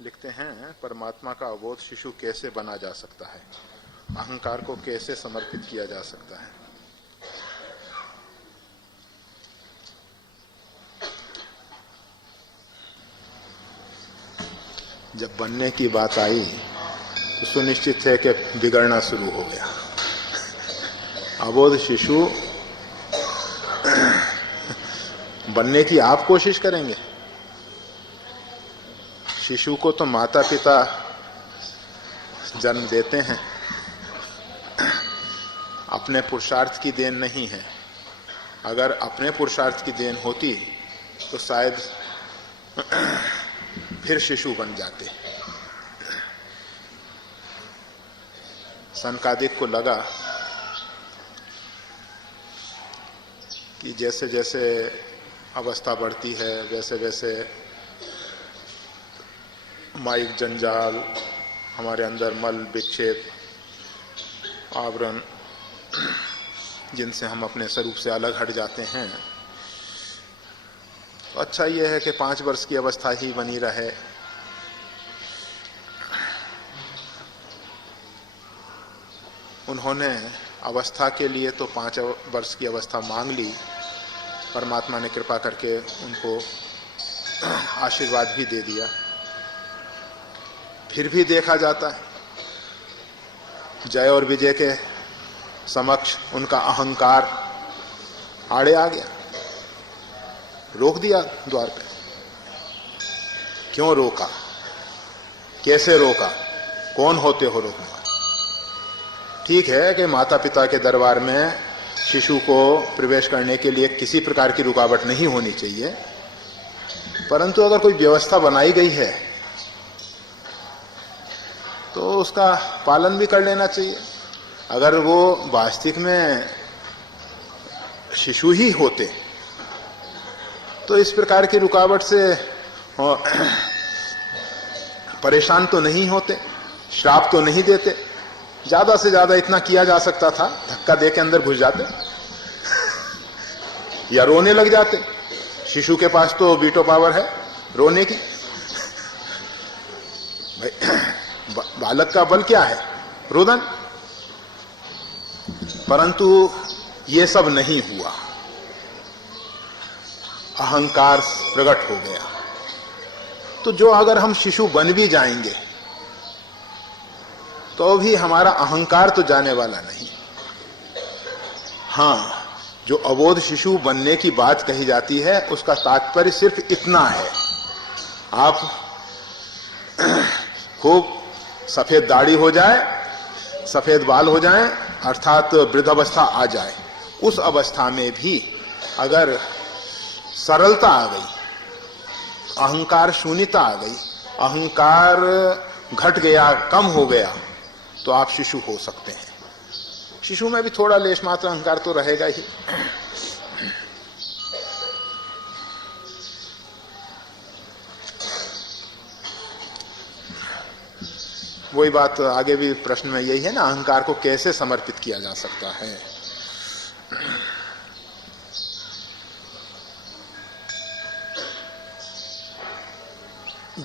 लिखते हैं, परमात्मा का अबोध शिशु कैसे बना जा सकता है, अहंकार को कैसे समर्पित किया जा सकता है। जब बनने की बात आई तो सुनिश्चित है कि बिगड़ना शुरू हो गया। अबोध शिशु बनने की आप कोशिश करेंगे। शिशु को तो माता पिता जन्म देते हैं, अपने पुरुषार्थ की देन नहीं है। अगर अपने पुरुषार्थ की देन होती तो शायद फिर शिशु बन जाते। सनकादिक को लगा कि जैसे जैसे अवस्था बढ़ती है वैसे वैसे माइक जंजाल, हमारे अंदर मल विक्षेप आवरण जिनसे हम अपने स्वरूप से अलग हट जाते हैं, तो अच्छा यह है कि 5 वर्ष की अवस्था ही बनी रहे। उन्होंने अवस्था के लिए तो 5 वर्ष की अवस्था मांग ली। परमात्मा ने कृपा करके उनको आशीर्वाद भी दे दिया। फिर भी देखा जाता है जय और विजय के समक्ष उनका अहंकार आड़े आ गया, रोक दिया द्वार पे। क्यों रोका, कैसे रोका, कौन होते हो रोकने वाले? ठीक है कि माता पिता के दरबार में शिशु को प्रवेश करने के लिए किसी प्रकार की रुकावट नहीं होनी चाहिए, परंतु अगर कोई व्यवस्था बनाई गई है तो उसका पालन भी कर लेना चाहिए। अगर वो वास्तविक में शिशु ही होते तो इस प्रकार की रुकावट से परेशान तो नहीं होते, श्राप तो नहीं देते। ज्यादा से ज्यादा इतना किया जा सकता था, धक्का दे के अंदर घुस जाते या रोने लग जाते। शिशु के पास तो वीटो पावर है रोने की। भाई बालक का बल क्या है? रुदन। परंतु ये सब नहीं हुआ, अहंकार प्रकट हो गया। तो जो अगर हम शिशु बन भी जाएंगे तो भी हमारा अहंकार तो जाने वाला नहीं। हां, जो अबोध शिशु बनने की बात कही जाती है उसका तात्पर्य सिर्फ इतना है, आप खूब सफेद दाढ़ी हो जाए, सफेद बाल हो जाएं, अर्थात वृद्धावस्था आ जाए। उस अवस्था में भी अगर सरलता आ गई, अहंकार शून्यता आ गई, अहंकार घट गया, कम हो गया, तो आप शिशु हो सकते हैं। शिशु में भी थोड़ा लेश मात्र अहंकार तो रहेगा ही। वही बात आगे भी प्रश्न में यही है ना, अहंकार को कैसे समर्पित किया जा सकता है।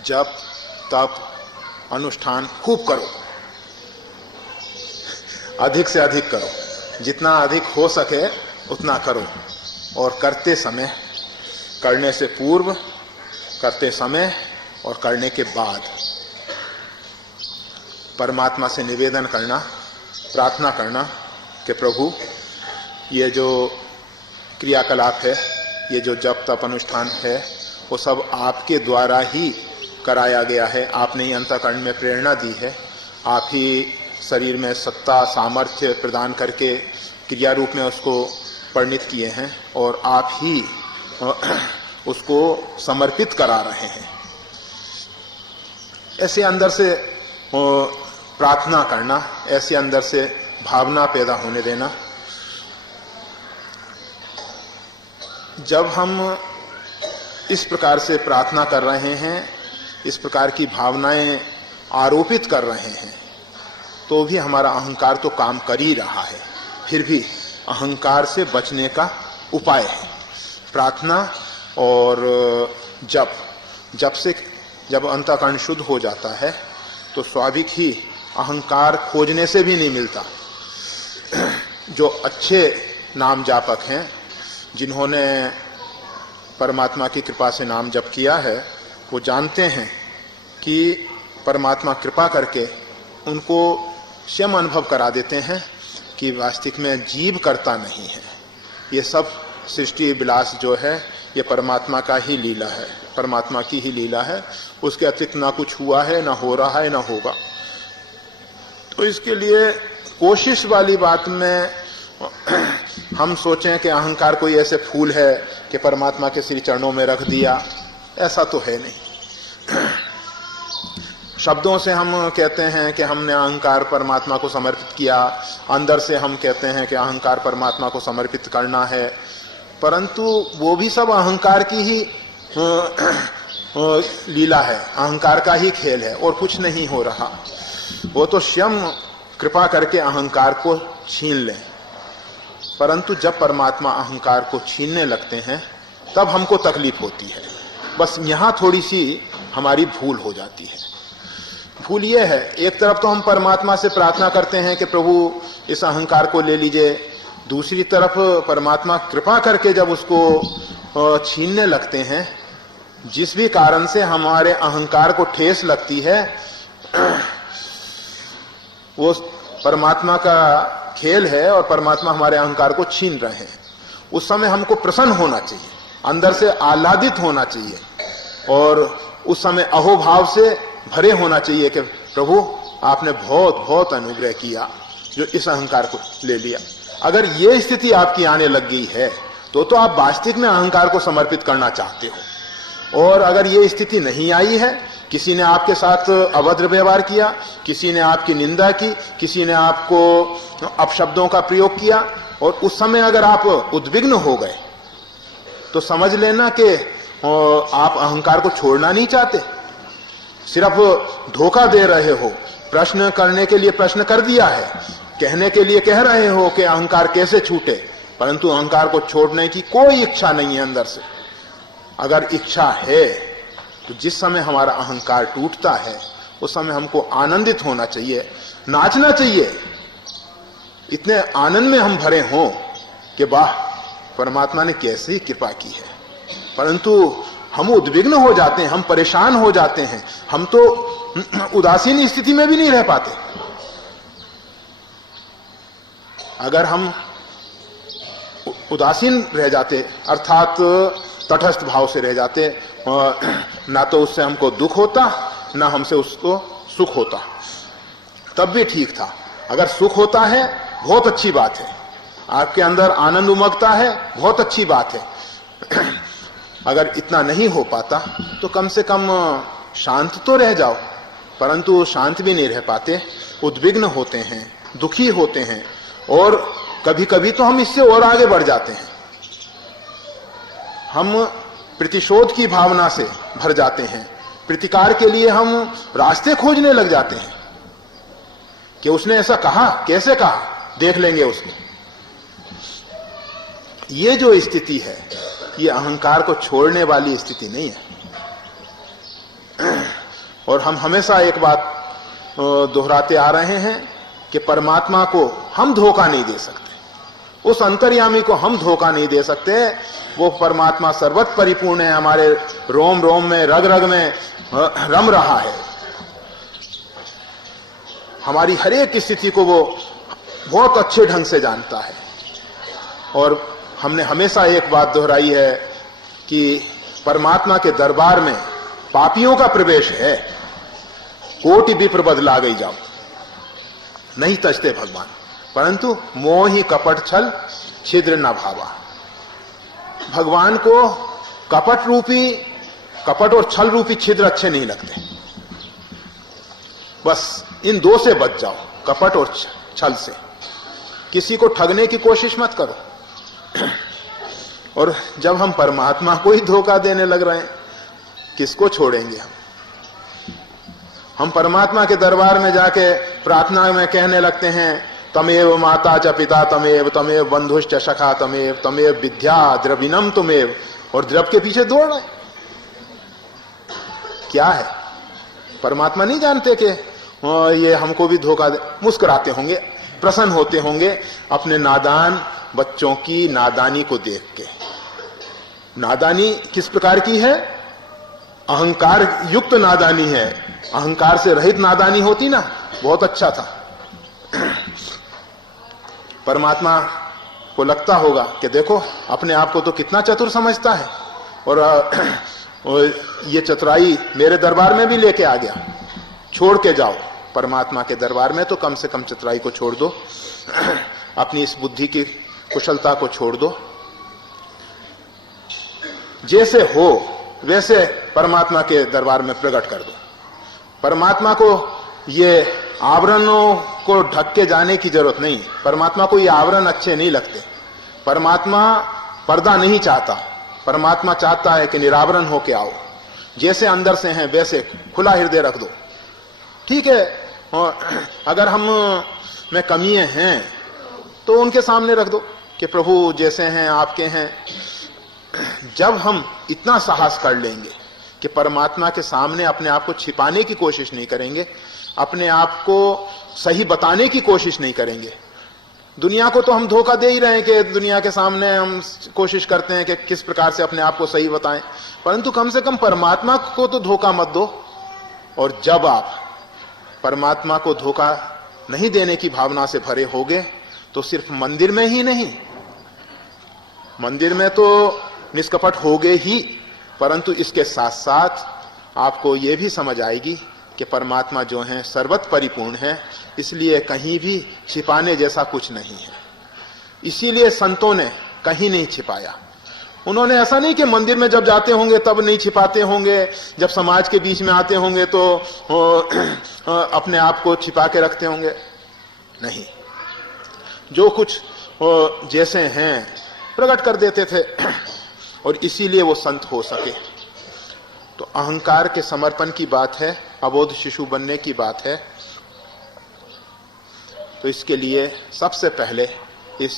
जप तप अनुष्ठान खूब करो, अधिक से अधिक करो, जितना अधिक हो सके उतना करो। और करते समय, करने से पूर्व, करते समय और करने के बाद परमात्मा से निवेदन करना, प्रार्थना करना कि प्रभु ये जो क्रियाकलाप है, ये जो जप तप अनुष्ठान है, वो सब आपके द्वारा ही कराया गया है। आपने ही अंतःकरण में प्रेरणा दी है, आप ही शरीर में सत्ता सामर्थ्य प्रदान करके क्रिया रूप में उसको परिणित किए हैं और आप ही उसको समर्पित करा रहे हैं। ऐसे अंदर से प्रार्थना करना, ऐसे अंदर से भावना पैदा होने देना। जब हम इस प्रकार से प्रार्थना कर रहे हैं, इस प्रकार की भावनाएं आरोपित कर रहे हैं, तो भी हमारा अहंकार तो काम कर ही रहा है। फिर भी अहंकार से बचने का उपाय है प्रार्थना और जप जब अंतःकरण शुद्ध हो जाता है तो स्वाभाविक ही अहंकार खोजने से भी नहीं मिलता। जो अच्छे नाम जापक हैं, जिन्होंने परमात्मा की कृपा से नाम जप किया है, वो जानते हैं कि परमात्मा कृपा करके उनको स्वयं अनुभव करा देते हैं कि वास्तविक में जीव करता नहीं है। ये सब सृष्टि विलास जो है ये परमात्मा का ही लीला है, परमात्मा की ही लीला है। उसके अतिरिक्त ना कुछ हुआ है, ना हो रहा है, ना होगा। तो इसके लिए कोशिश वाली बात में हम सोचें कि अहंकार कोई ऐसे फूल है कि परमात्मा के श्री चरणों में रख दिया, ऐसा तो है नहीं। शब्दों से हम कहते हैं कि हमने अहंकार परमात्मा को समर्पित किया, अंदर से हम कहते हैं कि अहंकार परमात्मा को समर्पित करना है, परंतु वो भी सब अहंकार की ही लीला है, अहंकार का ही खेल है और कुछ नहीं हो रहा। वो तो स्वयं कृपा करके अहंकार को छीन लें, परंतु जब परमात्मा अहंकार को छीनने लगते हैं तब हमको तकलीफ होती है। बस यहां थोड़ी सी हमारी भूल हो जाती है। भूल ये है, एक तरफ तो हम परमात्मा से प्रार्थना करते हैं कि प्रभु इस अहंकार को ले लीजिए, दूसरी तरफ परमात्मा कृपा करके जब उसको छीनने लगते हैं, जिस भी कारण से हमारे अहंकार को ठेस लगती है, वो परमात्मा का खेल है और परमात्मा हमारे अहंकार को छीन रहे हैं। उस समय हमको प्रसन्न होना चाहिए, अंदर से आह्लादित होना चाहिए और उस समय अहोभाव से भरे होना चाहिए कि प्रभु आपने बहुत बहुत अनुग्रह किया जो इस अहंकार को ले लिया। अगर ये स्थिति आपकी आने लग गई है तो आप वास्तविक में अहंकार को समर्पित करना चाहते हो। और अगर ये स्थिति नहीं आई है, किसी ने आपके साथ अभद्र व्यवहार किया, किसी ने आपकी निंदा की, किसी ने आपको अपशब्दों का प्रयोग किया और उस समय अगर आप उद्विग्न हो गए तो समझ लेना कि आप अहंकार को छोड़ना नहीं चाहते, सिर्फ धोखा दे रहे हो। प्रश्न करने के लिए प्रश्न कर दिया है, कहने के लिए कह रहे हो कि अहंकार कैसे छूटे, परंतु अहंकार को छोड़ने की कोई इच्छा नहीं है अंदर से। अगर इच्छा है तो जिस समय हमारा अहंकार टूटता है उस समय हमको आनंदित होना चाहिए, नाचना चाहिए, इतने आनंद में हम भरे हों कि वाह परमात्मा ने कैसी कृपा की है। परंतु हम उद्विग्न हो जाते हैं, हम परेशान हो जाते हैं, हम तो उदासीन स्थिति में भी नहीं रह पाते। अगर हम उदासीन रह जाते अर्थात तटस्थ भाव से रह जाते, ना तो उससे हमको दुख होता ना हमसे उसको सुख होता, तब भी ठीक था। अगर सुख होता है बहुत अच्छी बात है, आपके अंदर आनंद उमगता है बहुत अच्छी बात है। अगर इतना नहीं हो पाता तो कम से कम शांत तो रह जाओ, परंतु शांत भी नहीं रह पाते, उद्विग्न होते हैं, दुखी होते हैं और कभी कभी तो हम इससे और आगे बढ़ जाते हैं। हम प्रतिशोध की भावना से भर जाते हैं, प्रतिकार के लिए हम रास्ते खोजने लग जाते हैं कि उसने ऐसा कहा, कैसे कहा, देख लेंगे उसको। ये जो स्थिति है ये अहंकार को छोड़ने वाली स्थिति नहीं है। और हम हमेशा एक बात दोहराते आ रहे हैं कि परमात्मा को हम धोखा नहीं दे सकते, उस अंतर्यामी को हम धोखा नहीं दे सकते। वो परमात्मा सर्वत्र परिपूर्ण है, हमारे रोम रोम में, रग रग में रम रहा है। हमारी हर एक स्थिति को वो बहुत अच्छे ढंग से जानता है। और हमने हमेशा एक बात दोहराई है कि परमात्मा के दरबार में पापियों का प्रवेश है, कोटि विप्र बदला गई जाओ, नहीं तजते भगवान, परंतु मोहि कपट छल छिद्र न भावा। भगवान को कपट और छल रूपी छिद्र अच्छे नहीं लगते। बस इन दो से बच जाओ, कपट और छल से। किसी को ठगने की कोशिश मत करो। और जब हम परमात्मा को ही धोखा देने लग रहे हैं, किसको छोड़ेंगे हम? हम परमात्मा के दरबार में जाके प्रार्थना में कहने लगते हैं, तमेव माता च पिता तमेव बंधुश्च सखा तमेव विद्या द्रविणम तुमेव, और द्रव के पीछे दौड़ रहे। क्या है? परमात्मा नहीं जानते कि ये हमको भी धोखा दे? मुस्कुराते होंगे, प्रसन्न होते होंगे अपने नादान बच्चों की नादानी को देख के। नादानी किस प्रकार की है? अहंकार युक्त नादानी है। अहंकार से रहित नादानी होती ना, बहुत अच्छा था। परमात्मा को लगता होगा कि देखो अपने आप को तो कितना चतुर समझता है, और ये चतुराई मेरे दरबार में भी लेके आ गया। छोड़ के जाओ परमात्मा के दरबार में, तो कम से कम चतुराई को छोड़ दो, अपनी इस बुद्धि की कुशलता को छोड़ दो। जैसे हो वैसे परमात्मा के दरबार में प्रकट कर दो। परमात्मा को ये आवरणों को ढक के जाने की जरूरत नहीं। परमात्मा को ये आवरण अच्छे नहीं लगते। परमात्मा पर्दा नहीं चाहता। परमात्मा चाहता है कि निरावरण होके आओ, जैसे अंदर से हैं वैसे खुला हृदय रख दो। ठीक है, अगर हम में कमियां हैं तो उनके सामने रख दो कि प्रभु जैसे हैं आपके हैं। जब हम इतना साहस कर लेंगे कि परमात्मा के सामने अपने आप को छिपाने की कोशिश नहीं करेंगे, अपने आप को सही बताने की कोशिश नहीं करेंगे। दुनिया को तो हम धोखा दे ही रहे हैं कि दुनिया के सामने हम कोशिश करते हैं कि किस प्रकार से अपने आप को सही बताएं, परंतु कम से कम परमात्मा को तो धोखा मत दो। और जब आप परमात्मा को धोखा नहीं देने की भावना से भरे होगे तो सिर्फ मंदिर में ही नहीं, मंदिर में तो निष्कपट होगे ही, परंतु इसके साथ साथ आपको यह भी समझ आएगी कि परमात्मा जो है सर्वत्र परिपूर्ण है, इसलिए कहीं भी छिपाने जैसा कुछ नहीं है। इसीलिए संतों ने कहीं नहीं छिपाया। उन्होंने ऐसा नहीं कि मंदिर में जब जाते होंगे तब नहीं छिपाते होंगे, जब समाज के बीच में आते होंगे तो अपने आप को छिपा के रखते होंगे। नहीं, जो कुछ जैसे हैं प्रकट कर देते थे, और इसीलिए वो संत हो सके। तो अहंकार के समर्पण की बात है, अबोध शिशु बनने की बात है। तो इसके लिए सबसे पहले इस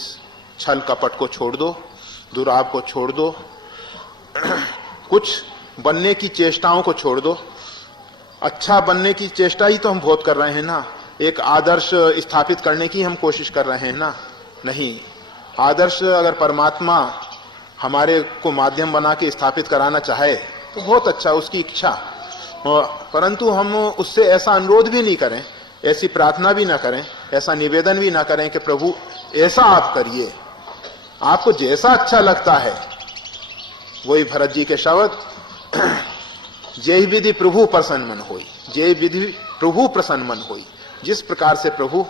छल कपट को छोड़ दो, दुराव को छोड़ दो, कुछ बनने की चेष्टाओं को छोड़ दो। अच्छा बनने की चेष्टा ही तो हम बहुत कर रहे हैं ना, एक आदर्श स्थापित करने की हम कोशिश कर रहे हैं ना। नहीं, आदर्श अगर परमात्मा हमारे को माध्यम बना के स्थापित कराना चाहे तो बहुत अच्छा, उसकी इच्छा, परंतु हम उससे ऐसा अनुरोध भी नहीं करें, ऐसी प्रार्थना भी ना करें, ऐसा निवेदन भी ना करें कि प्रभु ऐसा आप करिए, आपको जैसा अच्छा लगता है। वही भरत जी के शब्द, जय विधि प्रभु प्रसन्न मन होई, जय विधि प्रभु प्रसन्न मन होई। जिस प्रकार से प्रभु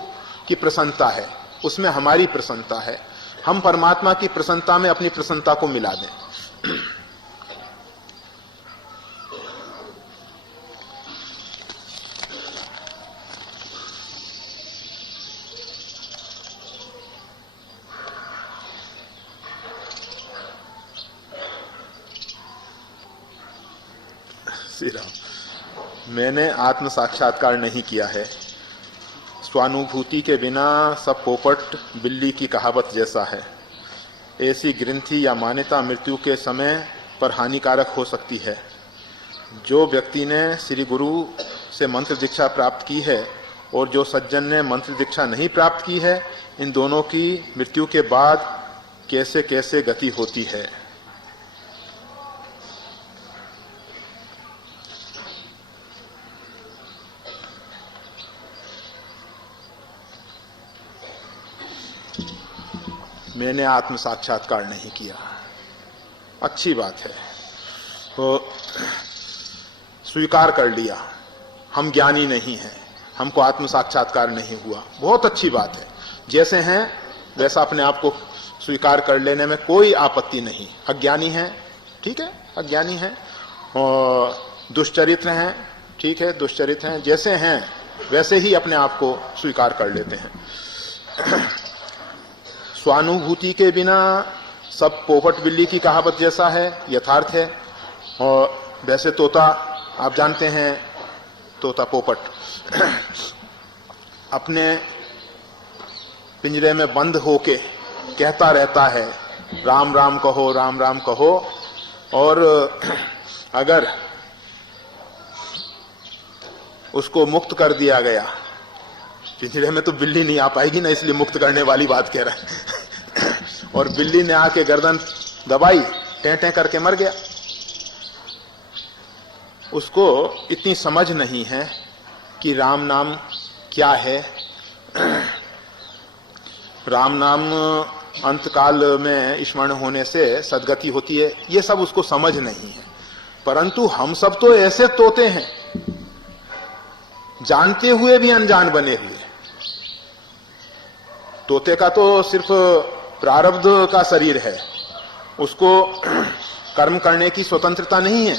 की प्रसन्नता है उसमें हमारी प्रसन्नता है, हम परमात्मा की प्रसन्नता में अपनी प्रसन्नता को मिला दें। श्री राम। मैंने आत्म साक्षात्कार नहीं किया है। स्वानुभूति के बिना सब पोपट बिल्ली की कहावत जैसा है। ऐसी ग्रंथि या मान्यता मृत्यु के समय पर हानिकारक हो सकती है। जो व्यक्ति ने श्री गुरु से मंत्र दीक्षा प्राप्त की है और जो सज्जन ने मंत्र दीक्षा नहीं प्राप्त की है, इन दोनों की मृत्यु के बाद कैसे कैसे गति होती है। मैंने आत्म साक्षात्कार नहीं किया, अच्छी बात है, तो स्वीकार कर लिया हम ज्ञानी नहीं हैं, हमको आत्म साक्षात्कार नहीं हुआ, बहुत अच्छी बात है। जैसे हैं वैसा अपने आप को स्वीकार कर लेने में कोई आपत्ति नहीं। अज्ञानी हैं, ठीक है, अज्ञानी हैं, और दुष्चरित्र हैं, ठीक है, दुष्चरित्र हैं, जैसे हैं वैसे ही अपने आप को स्वीकार कर लेते हैं। स्वानुभूति के बिना सब पोपट बिल्ली की कहावत जैसा है, यथार्थ है। और वैसे तोता आप जानते हैं, तोता पोपट अपने पिंजरे में बंद होके कहता रहता है राम राम कहो, राम राम कहो, और अगर उसको मुक्त कर दिया गया। पिंजरे में तो बिल्ली नहीं आ पाएगी ना, इसलिए मुक्त करने वाली बात कह रहा है। और बिल्ली ने आके गर्दन दबाई, टें करके मर गया। उसको इतनी समझ नहीं है कि राम नाम क्या है। राम नाम अंतकाल में स्मरण होने से सद्गति होती है, ये सब उसको समझ नहीं है। परंतु हम सब तो ऐसे तोते हैं, जानते हुए भी अनजान बने हुए। तोते का तो सिर्फ प्रारब्ध का शरीर है, उसको कर्म करने की स्वतंत्रता नहीं है।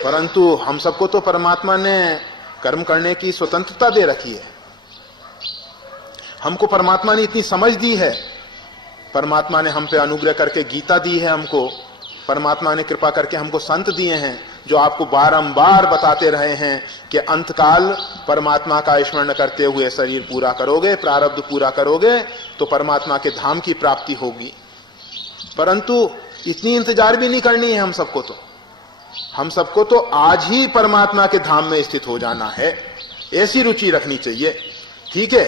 परंतु हम सबको तो परमात्मा ने कर्म करने की स्वतंत्रता दे रखी है। हमको परमात्मा ने इतनी समझ दी है, परमात्मा ने हम पे अनुग्रह करके गीता दी है हमको, परमात्मा ने कृपा करके हमको संत दिए हैं जो आपको बारंबार बताते रहे हैं कि अंतकाल परमात्मा का स्मरण करते हुए शरीर पूरा करोगे, प्रारब्ध पूरा करोगे तो परमात्मा के धाम की प्राप्ति होगी। परंतु इतनी इंतजार भी नहीं करनी है हम सबको तो आज ही परमात्मा के धाम में स्थित हो जाना है, ऐसी रुचि रखनी चाहिए। ठीक है,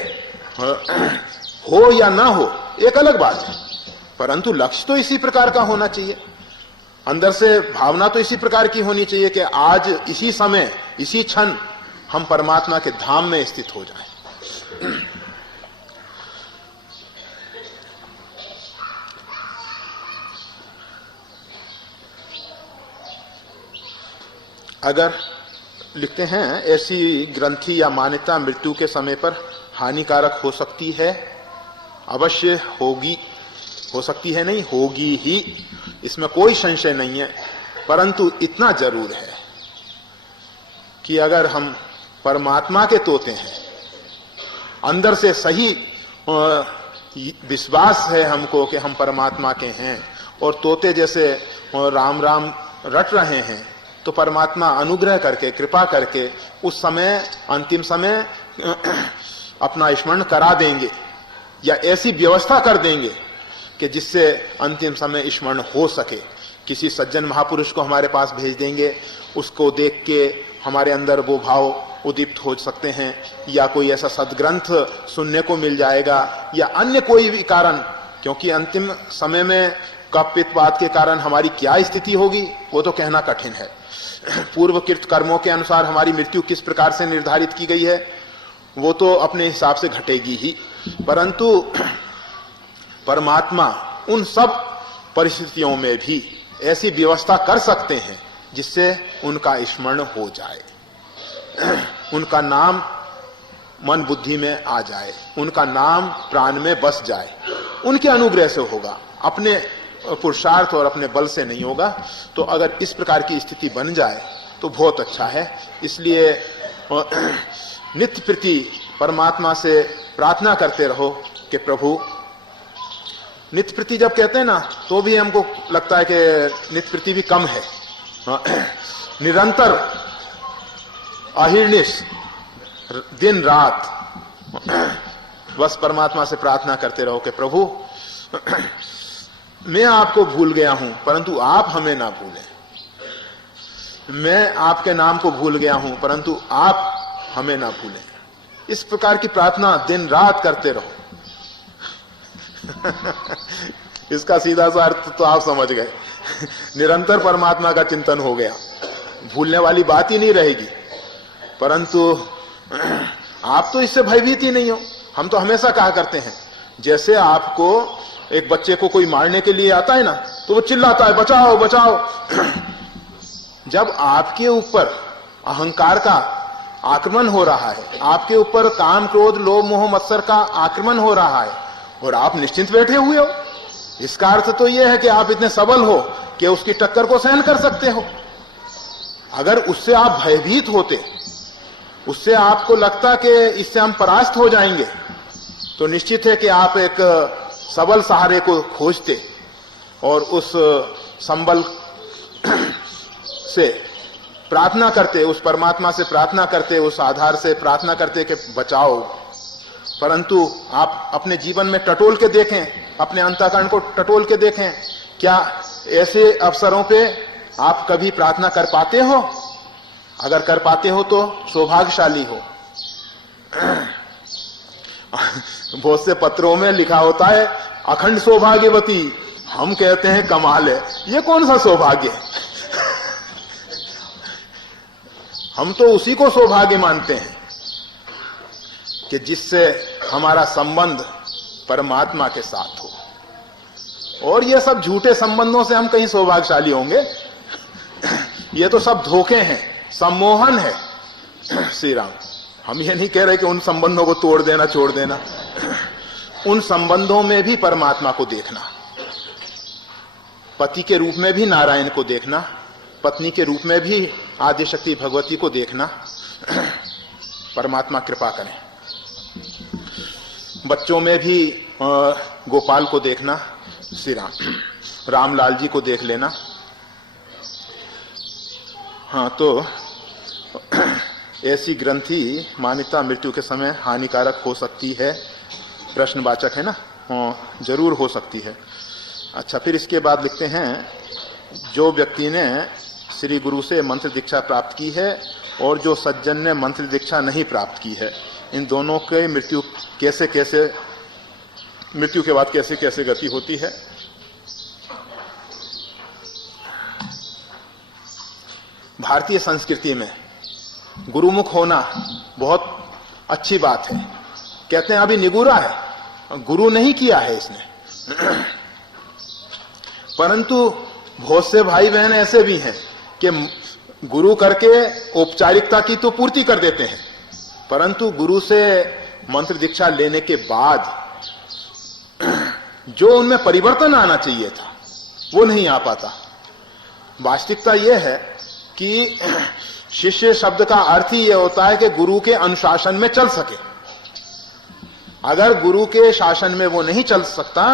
हो या ना हो एक अलग बात है, परंतु लक्ष्य तो इसी प्रकार का होना चाहिए। अंदर से भावना तो इसी प्रकार की होनी चाहिए कि आज इसी समय इसी क्षण हम परमात्मा के धाम में स्थित हो जाएं। अगर लिखते हैं ऐसी ग्रंथि या मान्यता मृत्यु के समय पर हानिकारक हो सकती है, अवश्य होगी, हो सकती है नहीं, होगी ही, इसमें कोई संशय नहीं है। परंतु इतना जरूर है कि अगर हम परमात्मा के तोते हैं, अंदर से सही विश्वास है हमको कि हम परमात्मा के हैं और तोते जैसे राम राम रट रहे हैं, तो परमात्मा अनुग्रह करके कृपा करके उस समय अंतिम समय अपना स्मरण करा देंगे या ऐसी व्यवस्था कर देंगे कि जिससे अंतिम समय स्मरण हो सके। किसी सज्जन महापुरुष को हमारे पास भेज देंगे, उसको देख के हमारे अंदर वो भाव उद्दीप्त हो सकते हैं, या कोई ऐसा सद्ग्रंथ सुनने को मिल जाएगा, या अन्य कोई भी कारण, क्योंकि अंतिम समय में कपित्वाद के कारण हमारी क्या स्थिति होगी वो तो कहना कठिन है। पूर्वकृत कर्मों के अनुसार हमारी मृत्यु किस प्रकार से निर्धारित की गई है वो तो अपने हिसाब से घटेगी ही, परंतु परमात्मा उन सब परिस्थितियों में भी ऐसी व्यवस्था कर सकते हैं जिससे उनका स्मरण हो जाए, उनका नाम मन बुद्धि में आ जाए, उनका नाम प्राण में बस जाए। उनके अनुग्रह से होगा, अपने पुरुषार्थ और अपने बल से नहीं होगा। तो अगर इस प्रकार की स्थिति बन जाए तो बहुत अच्छा है। इसलिए नित्य प्रति परमात्मा से प्रार्थना करते रहो कि प्रभु, नित्य प्रति जब कहते हैं ना तो भी हमको लगता है कि नित्य प्रति भी कम है। निरंतर अहिर्निश दिन रात बस परमात्मा से प्रार्थना करते रहो कि प्रभु मैं आपको भूल गया हूं परंतु आप हमें ना भूलें, मैं आपके नाम को भूल गया हूं परंतु आप हमें ना भूलें। इस प्रकार की प्रार्थना दिन रात करते रहो। इसका सीधा सा अर्थ तो आप समझ गए। निरंतर परमात्मा का चिंतन हो गया, भूलने वाली बात ही नहीं रहेगी। परंतु आप तो इससे भयभीत ही नहीं हो। हम तो हमेशा कहा करते हैं, जैसे आपको एक बच्चे को कोई मारने के लिए आता है ना तो वो चिल्लाता है बचाओ बचाओ। जब आपके ऊपर अहंकार का आक्रमण हो रहा है, आपके ऊपर काम क्रोध लोभ मोह मत्सर का आक्रमण हो रहा है और आप निश्चिंत बैठे हुए हो, इसका अर्थ तो यह है कि आप इतने सबल हो कि उसकी टक्कर को सहन कर सकते हो। अगर उससे आप भयभीत होते, उससे आपको लगता कि इससे हम परास्त हो जाएंगे, तो निश्चित है कि आप एक सबल सहारे को खोजते और उस संबल से प्रार्थना करते, उस परमात्मा से प्रार्थना करते, उस आधार से प्रार्थना करते कि बचाओ। परंतु आप अपने जीवन में टटोल के देखें, अपने अंतःकरण को टटोल के देखें, क्या ऐसे अवसरों पे आप कभी प्रार्थना कर पाते हो? अगर कर पाते हो तो सौभाग्यशाली हो। बहुत से पत्रों में लिखा होता है अखंड सौभाग्यवती, हम कहते हैं कमाल है। ये कौन सा सौभाग्य है? हम तो उसी को सौभाग्य मानते हैं कि जिससे हमारा संबंध परमात्मा के साथ हो। और ये सब झूठे संबंधों से हम कहीं सौभाग्यशाली होंगे? ये तो सब धोखे हैं, सम्मोहन है। श्री राम, हम ये नहीं कह रहे कि उन संबंधों को तोड़ देना, छोड़ देना। उन संबंधों में भी परमात्मा को देखना, पति के रूप में भी नारायण को देखना, पत्नी के रूप में भी आदिशक्ति भगवती को देखना। परमात्मा कृपा करें। बच्चों में भी गोपाल को देखना, श्री राम, रामलाल जी को देख लेना। हाँ, तो ऐसी ग्रंथि मान्यता मृत्यु के समय हानिकारक हो सकती है? प्रश्नवाचक है ना? हाँ, जरूर हो सकती है। अच्छा, फिर इसके बाद लिखते हैं, जो व्यक्ति ने श्री गुरु से मंत्र दीक्षा प्राप्त की है और जो सज्जन ने मंत्र दीक्षा नहीं प्राप्त की है, इन दोनों के मृत्यु के बाद कैसे कैसे गति होती है? भारतीय संस्कृति में गुरुमुख होना बहुत अच्छी बात है। कहते हैं अभी निगूरा है, गुरु नहीं किया है इसने। परंतु बहुत से भाई बहन ऐसे भी हैं कि गुरु करके औपचारिकता की तो पूर्ति कर देते हैं, परंतु गुरु से मंत्र दीक्षा लेने के बाद जो उनमें परिवर्तन आना चाहिए था वो नहीं आ पाता। वास्तविकता यह है कि शिष्य शब्द का अर्थ ही यह होता है कि गुरु के अनुशासन में चल सके। अगर गुरु के शासन में वो नहीं चल सकता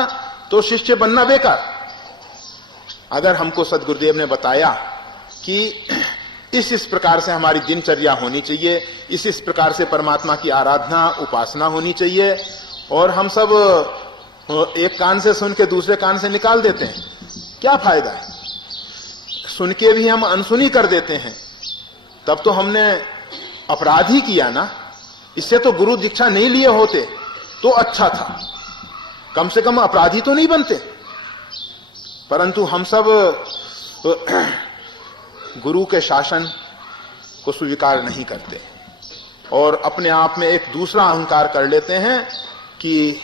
तो शिष्य बनना बेकार। अगर हमको सदगुरुदेव ने बताया कि इस प्रकार से हमारी दिनचर्या होनी चाहिए, इस प्रकार से परमात्मा की आराधना उपासना होनी चाहिए, और हम सब एक कान से सुन के दूसरे कान से निकाल देते हैं, क्या फायदा है? सुन के भी हम अनसुनी कर देते हैं, तब तो हमने अपराध ही किया ना। इससे तो गुरु दीक्षा नहीं लिए होते तो अच्छा था, कम से कम अपराधी तो नहीं बनते। परंतु हम सब गुरु के शासन को स्वीकार नहीं करते और अपने आप में एक दूसरा अहंकार कर लेते हैं कि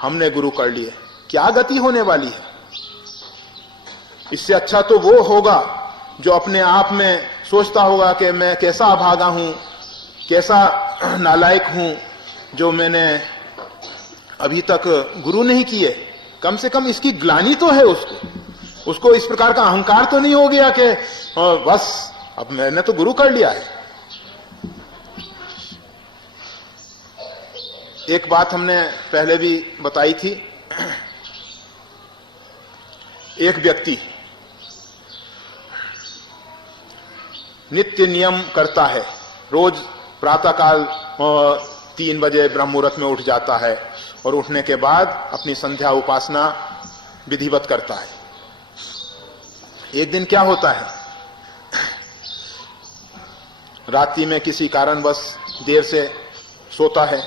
हमने गुरु कर लिए। क्या गति होने वाली है? इससे अच्छा तो वो होगा जो अपने आप में सोचता होगा कि मैं कैसा अभागा हूं, कैसा नालायक हूं, जो मैंने अभी तक गुरु नहीं किए। कम से कम इसकी ग्लानि तो है उसको इस प्रकार का अहंकार तो नहीं हो गया कि बस अब मैंने तो गुरु कर लिया है। एक बात हमने पहले भी बताई थी। एक व्यक्ति नित्य नियम करता है, रोज प्रातःकाल 3 बजे ब्रह्म मुहूर्त में उठ जाता है और उठने के बाद अपनी संध्या उपासना विधिवत करता है। एक दिन क्या होता है, रात्रि में किसी कारणवश देर से सोता है।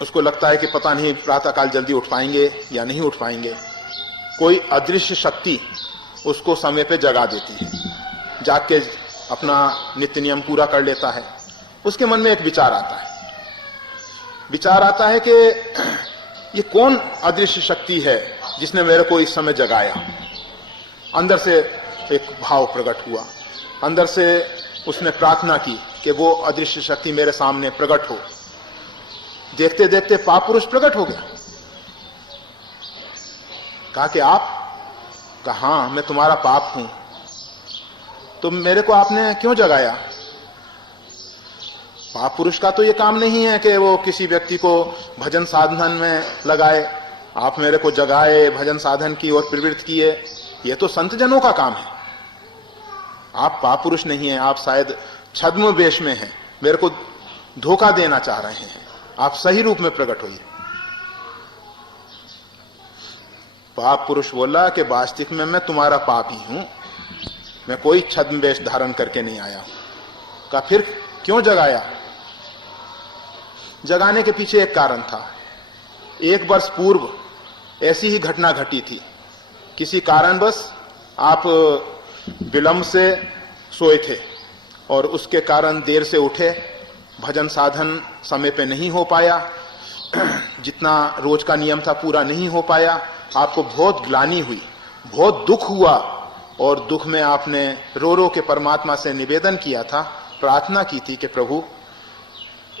उसको लगता है कि पता नहीं प्रातःकाल जल्दी उठ पाएंगे या नहीं उठ पाएंगे। कोई अदृश्य शक्ति उसको समय पे जगा देती है। जाग के अपना नित्य नियम पूरा कर लेता है। उसके मन में एक विचार आता है कि ये कौन अदृश्य शक्ति है जिसने मेरे को इस समय जगाया। अंदर से एक भाव प्रकट हुआ, अंदर से उसने प्रार्थना की कि वो अदृश्य शक्ति मेरे सामने प्रकट हो। देखते देखते पाप पुरुष प्रकट हो गया। कहा कि आप? कहा हाँ, मैं तुम्हारा पाप हूं। तो मेरे को आपने क्यों जगाया? पाप पुरुष का तो ये काम नहीं है कि वो किसी व्यक्ति को भजन साधन में लगाए। आप मेरे को जगाए, भजन साधन की ओर प्रवृत्त किए, ये तो संत जनों का काम है। आप पाप पुरुष नहीं है, आप शायद छद्म वेश में हैं, मेरे को धोखा देना चाह रहे हैं। आप सही रूप में प्रकट होइए। पाप पुरुष बोला कि वास्तविक में मैं तुम्हारा पाप ही हूं। मैं कोई छद्म वेश धारण करके नहीं आया हूं। कहा फिर क्यों जगाया? जगाने के पीछे एक कारण था। 1 वर्ष पूर्व ऐसी ही घटना घटी थी। किसी कारणवश आप विलंब से सोए थे और उसके कारण देर से उठे, भजन साधन समय पे नहीं हो पाया, जितना रोज का नियम था पूरा नहीं हो पाया, आपको बहुत ग्लानि हुई, बहुत दुख हुआ और दुख में आपने रो रो के परमात्मा से निवेदन किया था, प्रार्थना की थी कि प्रभु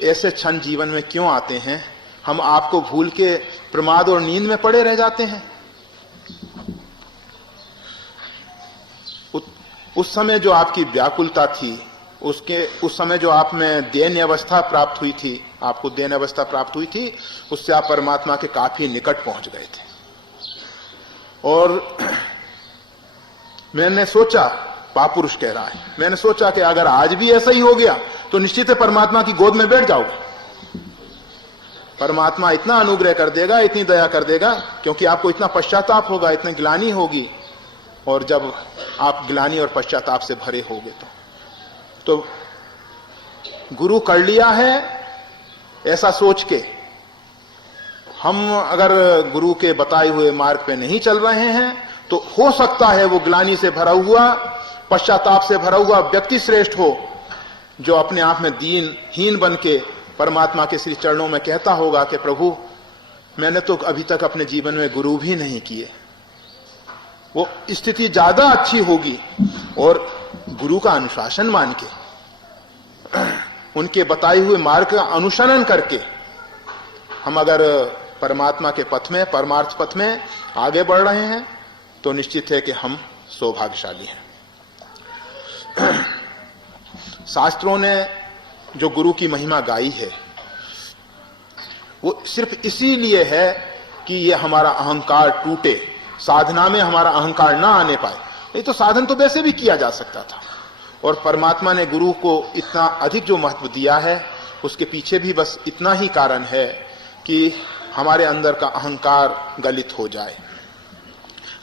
ऐसे क्षण जीवन में क्यों आते हैं, हम आपको भूल के प्रमाद और नींद में पड़े रह जाते हैं। उस समय जो आपकी व्याकुलता थी, उस समय जो आप में दैन्य अवस्था प्राप्त हुई थी, आपको दैन्य अवस्था प्राप्त हुई थी, उससे आप परमात्मा के काफी निकट पहुंच गए थे। और मैंने सोचा, पापुरुष कह रहा है, मैंने सोचा कि अगर आज भी ऐसा ही हो गया तो निश्चित है परमात्मा की गोद में बैठ जाओगे। परमात्मा इतना अनुग्रह कर देगा, इतनी दया कर देगा, क्योंकि आपको इतना पश्चाताप होगा, इतनी ग्लानि होगी। और जब आप ग्लानि और पश्चाताप से भरे होगे तो गुरु कर लिया है ऐसा सोच के हम अगर गुरु के बताए हुए मार्ग पे नहीं चल रहे हैं तो हो सकता है वो ग्लानि से भरा हुआ, पश्चाताप से भरा हुआ व्यक्ति श्रेष्ठ हो, जो अपने आप में दीनहीन बन के परमात्मा के श्री चरणों में कहता होगा कि प्रभु मैंने तो अभी तक अपने जीवन में गुरु भी नहीं किए। वो स्थिति ज्यादा अच्छी होगी और गुरु का अनुशासन मान के, उनके बताए हुए मार्ग का अनुसरण करके हम अगर परमात्मा के पथ में, परमार्थ पथ में आगे बढ़ रहे हैं तो निश्चित है कि हम सौभाग्यशाली हैं। शास्त्रों ने जो गुरु की महिमा गाई है वो सिर्फ इसीलिए है कि ये हमारा अहंकार टूटे, साधना में हमारा अहंकार ना आने पाए। नहीं तो साधन तो वैसे भी किया जा सकता था। और परमात्मा ने गुरु को इतना अधिक जो महत्व दिया है उसके पीछे भी बस इतना ही कारण है कि हमारे अंदर का अहंकार गलित हो जाए।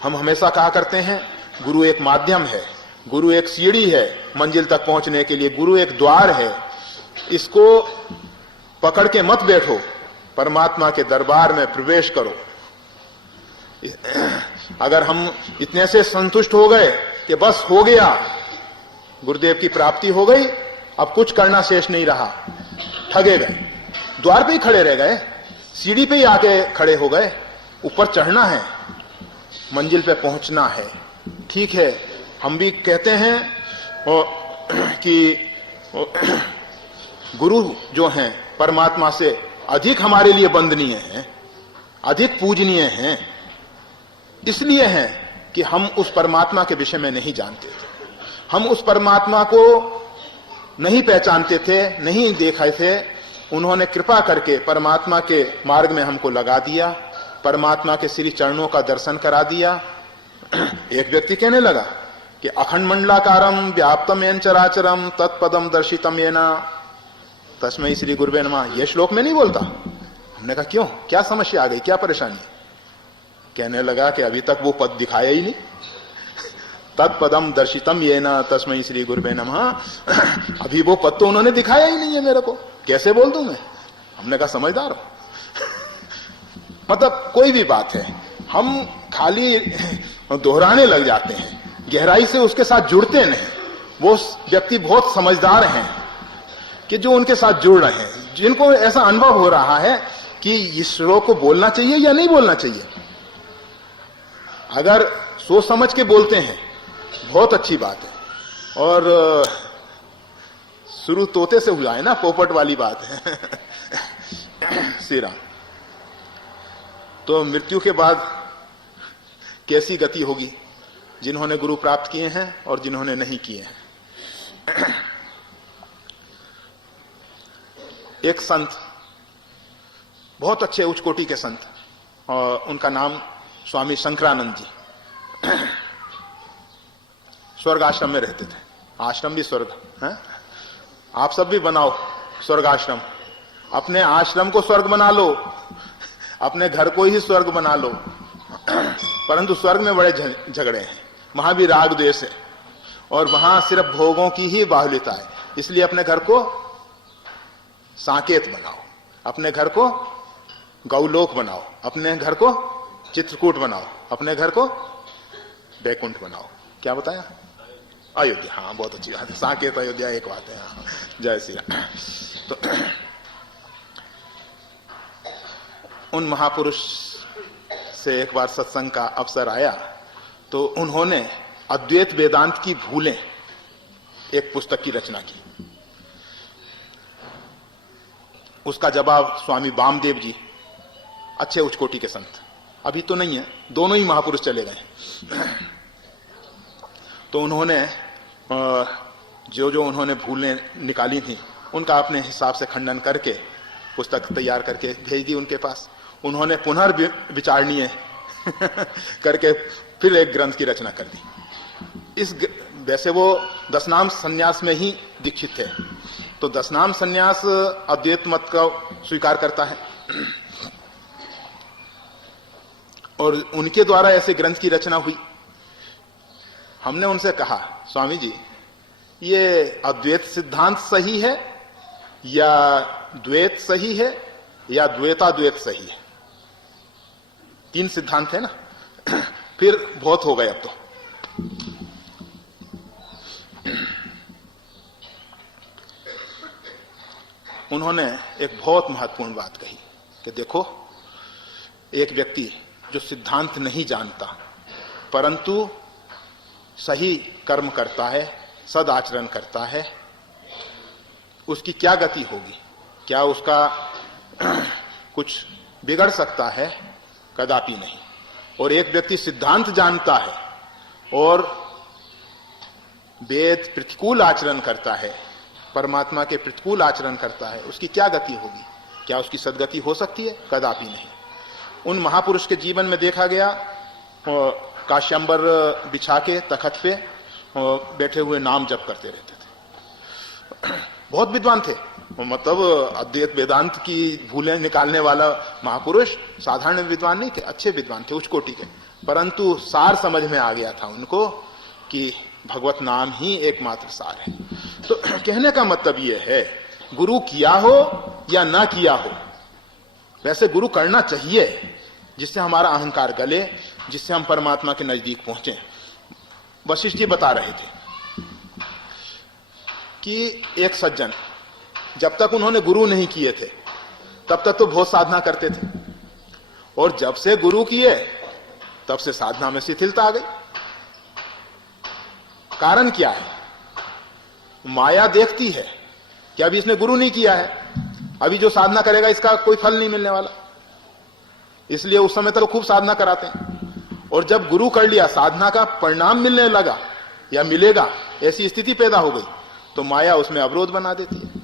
हम हमेशा कहा करते हैं गुरु एक माध्यम है, गुरु एक सीढ़ी है मंजिल तक पहुंचने के लिए, गुरु एक द्वार है। इसको पकड़ के मत बैठो, परमात्मा के दरबार में प्रवेश करो। अगर हम इतने से संतुष्ट हो गए कि बस हो गया, गुरुदेव की प्राप्ति हो गई, अब कुछ करना शेष नहीं रहा, ठगे गए, द्वार पे ही खड़े रह गए, सीढ़ी पे ही आके खड़े हो गए, ऊपर चढ़ना है, मंजिल पे पहुंचना है। ठीक है, हम भी कहते हैं कि गुरु जो हैं परमात्मा से अधिक हमारे लिए वंदनीय हैं, अधिक पूजनीय हैं, इसलिए हैं कि हम उस परमात्मा के विषय में नहीं जानते थे, हम उस परमात्मा को नहीं पहचानते थे, नहीं देखा थे। उन्होंने कृपा करके परमात्मा के मार्ग में हमको लगा दिया, परमात्मा के श्री चरणों का दर्शन करा दिया। एक व्यक्ति कहने लगा कि अखंड मंडलाकारम व्याप्तम येन चराचरम तत्पदम दर्शितम येना तस्मै श्री गुरुवे नमः। यह श्लोक में नहीं बोलता। हमने कहा क्यों, क्या समस्या आ गई, क्या परेशानी? कहने लगा कि अभी तक वो पद दिखाया ही नहीं, तत्पदम दर्शितम येना तस्मै श्री गुरुवे नमः। अभी वो पद तो उन्होंने दिखाया ही नहीं है मेरे को, कैसे बोल दूं मैं? हमने कहा समझदार हो। मतलब कोई भी बात है, हम खाली दोहराने लग जाते हैं, गहराई से उसके साथ जुड़ते नहीं। वो व्यक्ति बहुत समझदार हैं कि जो उनके साथ जुड़ रहे हैं, जिनको ऐसा अनुभव हो रहा है कि इस श्लोक को बोलना चाहिए या नहीं बोलना चाहिए। अगर सोच समझ के बोलते हैं बहुत अच्छी बात है। और शुरू तोते से हुआ है ना, पोपट वाली बात है। श्री राम। तो मृत्यु के बाद कैसी गति होगी जिन्होंने गुरु प्राप्त किए हैं और जिन्होंने नहीं किए हैं। एक संत, बहुत अच्छे उच्च कोटि के संत, और उनका नाम स्वामी शंकरानंद जी, स्वर्ग आश्रम में रहते थे। आश्रम भी स्वर्ग है, आप सब भी बनाओ स्वर्ग आश्रम, अपने आश्रम को स्वर्ग बना लो, अपने घर को ही स्वर्ग बना लो। परंतु स्वर्ग में बड़े झगड़े हैं, वहां भी राग द्वेष है। और वहां सिर्फ भोगों की ही बाहुल्यता है। इसलिए अपने घर को साकेत बनाओ, अपने घर को गौलोक बनाओ, अपने घर को चित्रकूट बनाओ, अपने घर को बैकुंठ बनाओ। क्या बताया? अयोध्या। हाँ, बहुत अच्छी बात है। साकेत अयोध्या एक बात है। हाँ, जय श्री राम। तो उन महापुरुष से एक बार सत्संग का अवसर आया तो उन्होंने अद्वैत वेदांत की भूलें एक पुस्तक की रचना की। उसका जवाब स्वामी वामदेव जी, अच्छे उच्च कोटि के संत, अभी तो नहीं है, दोनों ही महापुरुष चले गए। तो उन्होंने जो जो उन्होंने भूलें निकाली थी उनका अपने हिसाब से खंडन करके पुस्तक तैयार करके भेज दी उनके पास। उन्होंने पुनर्विचारणीय करके फिर एक ग्रंथ की रचना कर दी। वैसे वो दशनाम संन्यास में ही दीक्षित थे, तो दशनाम संन्यास अद्वैत मत का स्वीकार करता है और उनके द्वारा ऐसे ग्रंथ की रचना हुई। हमने उनसे कहा, स्वामी जी, ये अद्वैत सिद्धांत सही है या द्वैत सही है या द्वैताद्वैत सही है? 3 सिद्धांत है ना। फिर बहुत हो गए अब तो। उन्होंने एक बहुत महत्वपूर्ण बात कही कि देखो, एक व्यक्ति जो सिद्धांत नहीं जानता परंतु सही कर्म करता है, सदाचरण करता है, उसकी क्या गति होगी? क्या उसका कुछ बिगड़ सकता है? कदापि नहीं। और एक व्यक्ति सिद्धांत जानता है और वेद प्रतिकूल आचरण करता है, परमात्मा के प्रतिकूल आचरण करता है, उसकी क्या गति होगी? क्या उसकी सदगति हो सकती है? कदापि नहीं। उन महापुरुष के जीवन में देखा गया, काश्यंबर बिछा के तखत पे बैठे हुए नाम जप करते रहते थे। बहुत विद्वान थे, मतलब अद्वैत वेदांत की भूलें निकालने वाला महापुरुष साधारण विद्वान नहीं थे, अच्छे विद्वान थे, उच्च कोटि के। परंतु सार समझ में आ गया था उनको कि भगवत नाम ही एकमात्र सार है। तो कहने का मतलब यह है, गुरु किया हो या ना किया हो, वैसे गुरु करना चाहिए जिससे हमारा अहंकार गले, जिससे हम परमात्मा के नजदीक पहुंचे। वशिष्ठ जी बता रहे थे कि एक सज्जन, जब तक उन्होंने गुरु नहीं किए थे तब तक तो बहुत साधना करते थे, और जब से गुरु किए तब से साधना में शिथिलता आ गई। कारण क्या है? माया देखती है कि अभी इसने गुरु नहीं किया है, अभी जो साधना करेगा इसका कोई फल नहीं मिलने वाला, इसलिए उस समय तक खूब साधना कराते हैं। और जब गुरु कर लिया, साधना का परिणाम मिलने लगा या मिलेगा, ऐसी स्थिति पैदा हो गई, तो माया उसमें अवरोध बना देती है।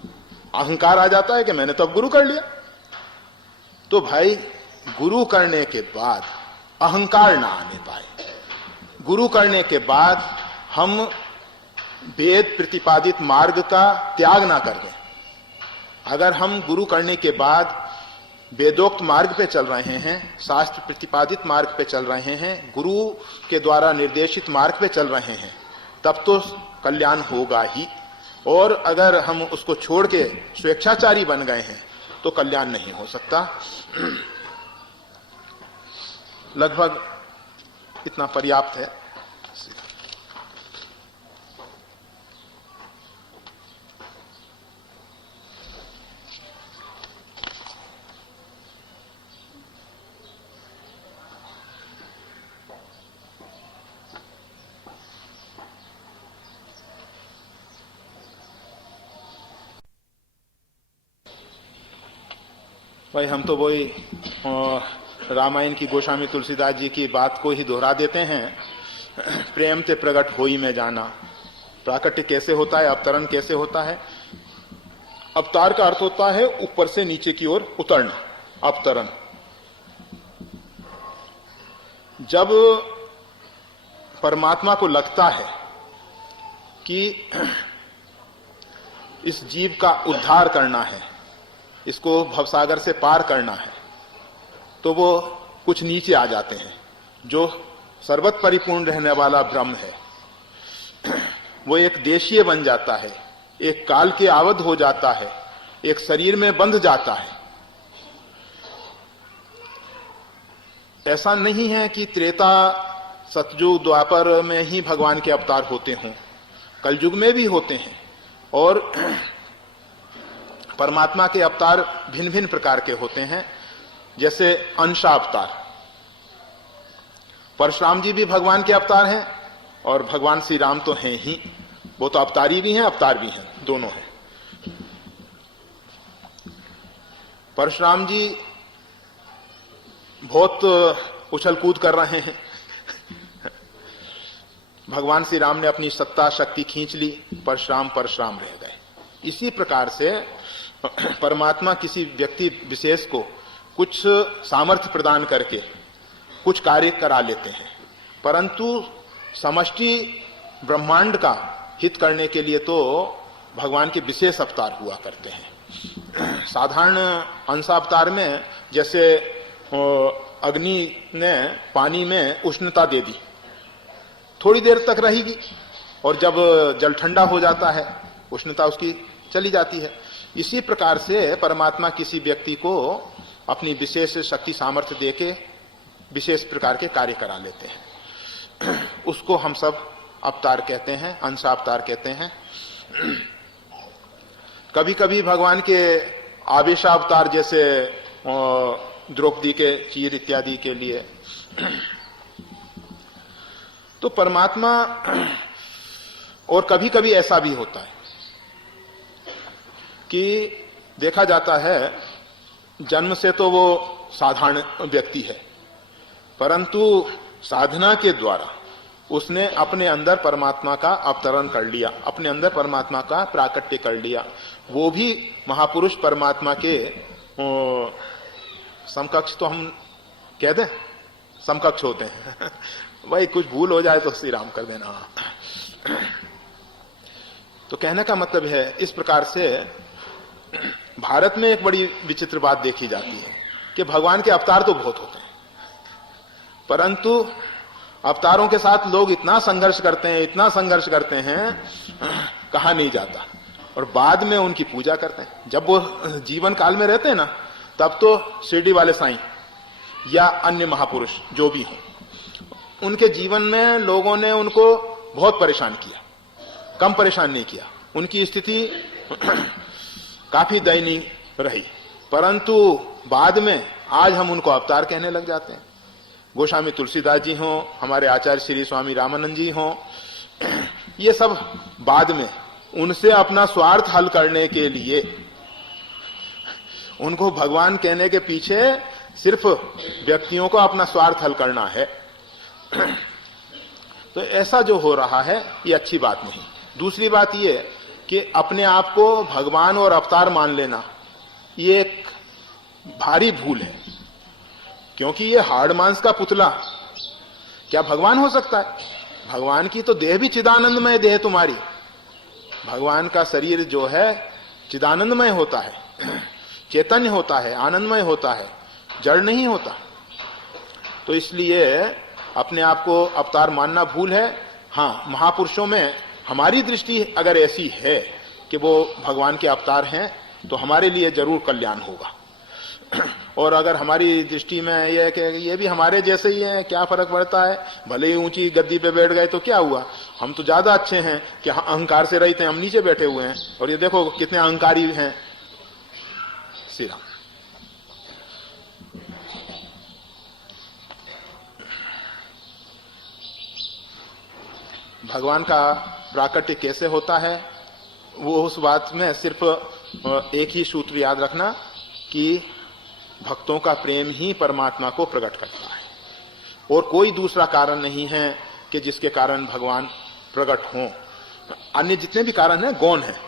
अहंकार आ जाता है कि मैंने तो अब गुरु कर लिया। तो भाई, गुरु करने के बाद अहंकार ना आने पाए, गुरु करने के बाद हम वेद प्रतिपादित मार्ग का त्याग ना कर दें। अगर हम गुरु करने के बाद वेदोक्त मार्ग पे चल रहे हैं, शास्त्र प्रतिपादित मार्ग पे चल रहे हैं, गुरु के द्वारा निर्देशित मार्ग पे चल रहे हैं, तब तो कल्याण होगा ही। और अगर हम उसको छोड़ के स्वेच्छाचारी बन गए हैं तो कल्याण नहीं हो सकता। लगभग इतना पर्याप्त है। भाई, हम तो वही रामायण की गोस्वामी तुलसीदास जी की बात को ही दोहरा देते हैं। प्रेम ते प्रकट होई में जाना। प्राकट्य कैसे होता है, अवतरण कैसे होता है? अवतार का अर्थ होता है ऊपर से नीचे की ओर उतरना, अवतरण। जब परमात्मा को लगता है कि इस जीव का उद्धार करना है, इसको भवसागर से पार करना है, तो वो कुछ नीचे आ जाते हैं, जो सर्वत परिपूर्ण रहने वाला ब्रह्म है। वो एक देशीय बन जाता है, एक काल के आवध हो जाता है, एक शरीर में बंध जाता है। ऐसा नहीं है कि त्रेता सतयुग द्वापर में ही भगवान के अवतार होते हों, कलयुग में भी होते हैं। और परमात्मा के अवतार भिन्न भिन्न प्रकार के होते हैं। जैसे अंशावतार, परशुराम जी भी भगवान के अवतार हैं और भगवान श्री राम तो हैं ही, वो तो अवतारी भी हैं अवतार भी हैं, दोनों हैं। परशुराम जी बहुत उछल कूद कर रहे हैं, भगवान श्री राम ने अपनी सत्ता शक्ति खींच ली, परशुराम परशुराम रह गए। इसी प्रकार से परमात्मा किसी व्यक्ति विशेष को कुछ सामर्थ्य प्रदान करके कुछ कार्य करा लेते हैं, परंतु समष्टि ब्रह्मांड का हित करने के लिए तो भगवान के विशेष अवतार हुआ करते हैं। साधारण अंशावतार में जैसे अग्नि ने पानी में उष्णता दे दी, थोड़ी देर तक रहेगी, और जब जल ठंडा हो जाता है उष्णता उसकी चली जाती है। इसी प्रकार से परमात्मा किसी व्यक्ति को अपनी विशेष शक्ति सामर्थ्य देके विशेष प्रकार के कार्य करा लेते हैं। उसको हम सब अवतार कहते हैं, अंशावतार कहते हैं। कभी कभी भगवान के आवेशावतार, जैसे द्रौपदी के चीर इत्यादि के लिए। तो परमात्मा, और कभी कभी ऐसा भी होता है कि देखा जाता है जन्म से तो वो साधारण व्यक्ति है, परंतु साधना के द्वारा उसने अपने अंदर परमात्मा का अवतरण कर लिया, अपने अंदर परमात्मा का प्राकट्य कर लिया। वो भी महापुरुष परमात्मा के समकक्ष, तो हम कह दें समकक्ष होते हैं। भाई कुछ भूल हो जाए तो श्री राम कर देना। तो कहने का मतलब है, इस प्रकार से भारत में एक बड़ी विचित्र बात देखी जाती है कि भगवान के अवतार तो बहुत होते हैं, परंतु अवतारों के साथ लोग इतना संघर्ष करते हैं, इतना संघर्ष करते हैं, कहा नहीं जाता, और बाद में उनकी पूजा करते हैं। जब वो जीवन काल में रहते हैं ना, तब तो शिरडी वाले साईं या अन्य महापुरुष जो भी हों, उनके जीवन में लोगों ने उनको बहुत परेशान किया, कम परेशान नहीं किया। उनकी स्थिति काफी दयनीय रही, परंतु बाद में आज हम उनको अवतार कहने लग जाते हैं। गोस्वामी तुलसीदास जी हों, हमारे आचार्य श्री स्वामी रामानंद जी हों, ये सब बाद में उनसे अपना स्वार्थ हल करने के लिए, उनको भगवान कहने के पीछे सिर्फ व्यक्तियों को अपना स्वार्थ हल करना है। तो ऐसा जो हो रहा है ये अच्छी बात नहीं। दूसरी बात ये कि अपने आप को भगवान और अवतार मान लेना, ये एक भारी भूल है, क्योंकि ये हाड़ मांस का पुतला क्या भगवान हो सकता है? भगवान की तो देह भी चिदानंदमय देह तुम्हारी। भगवान का शरीर जो है चिदानंदमय होता है, चैतन्य होता है, आनंदमय होता है, जड़ नहीं होता। तो इसलिए अपने आप को अवतार मानना भूल है। हाँ, महापुरुषों में हमारी दृष्टि अगर ऐसी है कि वो भगवान के अवतार हैं, तो हमारे लिए जरूर कल्याण होगा। और अगर हमारी दृष्टि में यह है कि ये भी हमारे जैसे ही हैं, क्या फर्क पड़ता है, भले ही ऊंची गद्दी पे बैठ गए तो क्या हुआ, हम तो ज्यादा अच्छे हैं कि अहंकार से रहित हैं, हम नीचे बैठे हुए हैं, और ये देखो कितने अहंकारी हैं। श्री राम। भगवान का प्राकट्य कैसे होता है, वो उस बात में सिर्फ एक ही सूत्र याद रखना कि भक्तों का प्रेम ही परमात्मा को प्रकट करता है, और कोई दूसरा कारण नहीं है कि जिसके कारण भगवान प्रकट हों। अन्य जितने भी कारण हैं गौण हैं।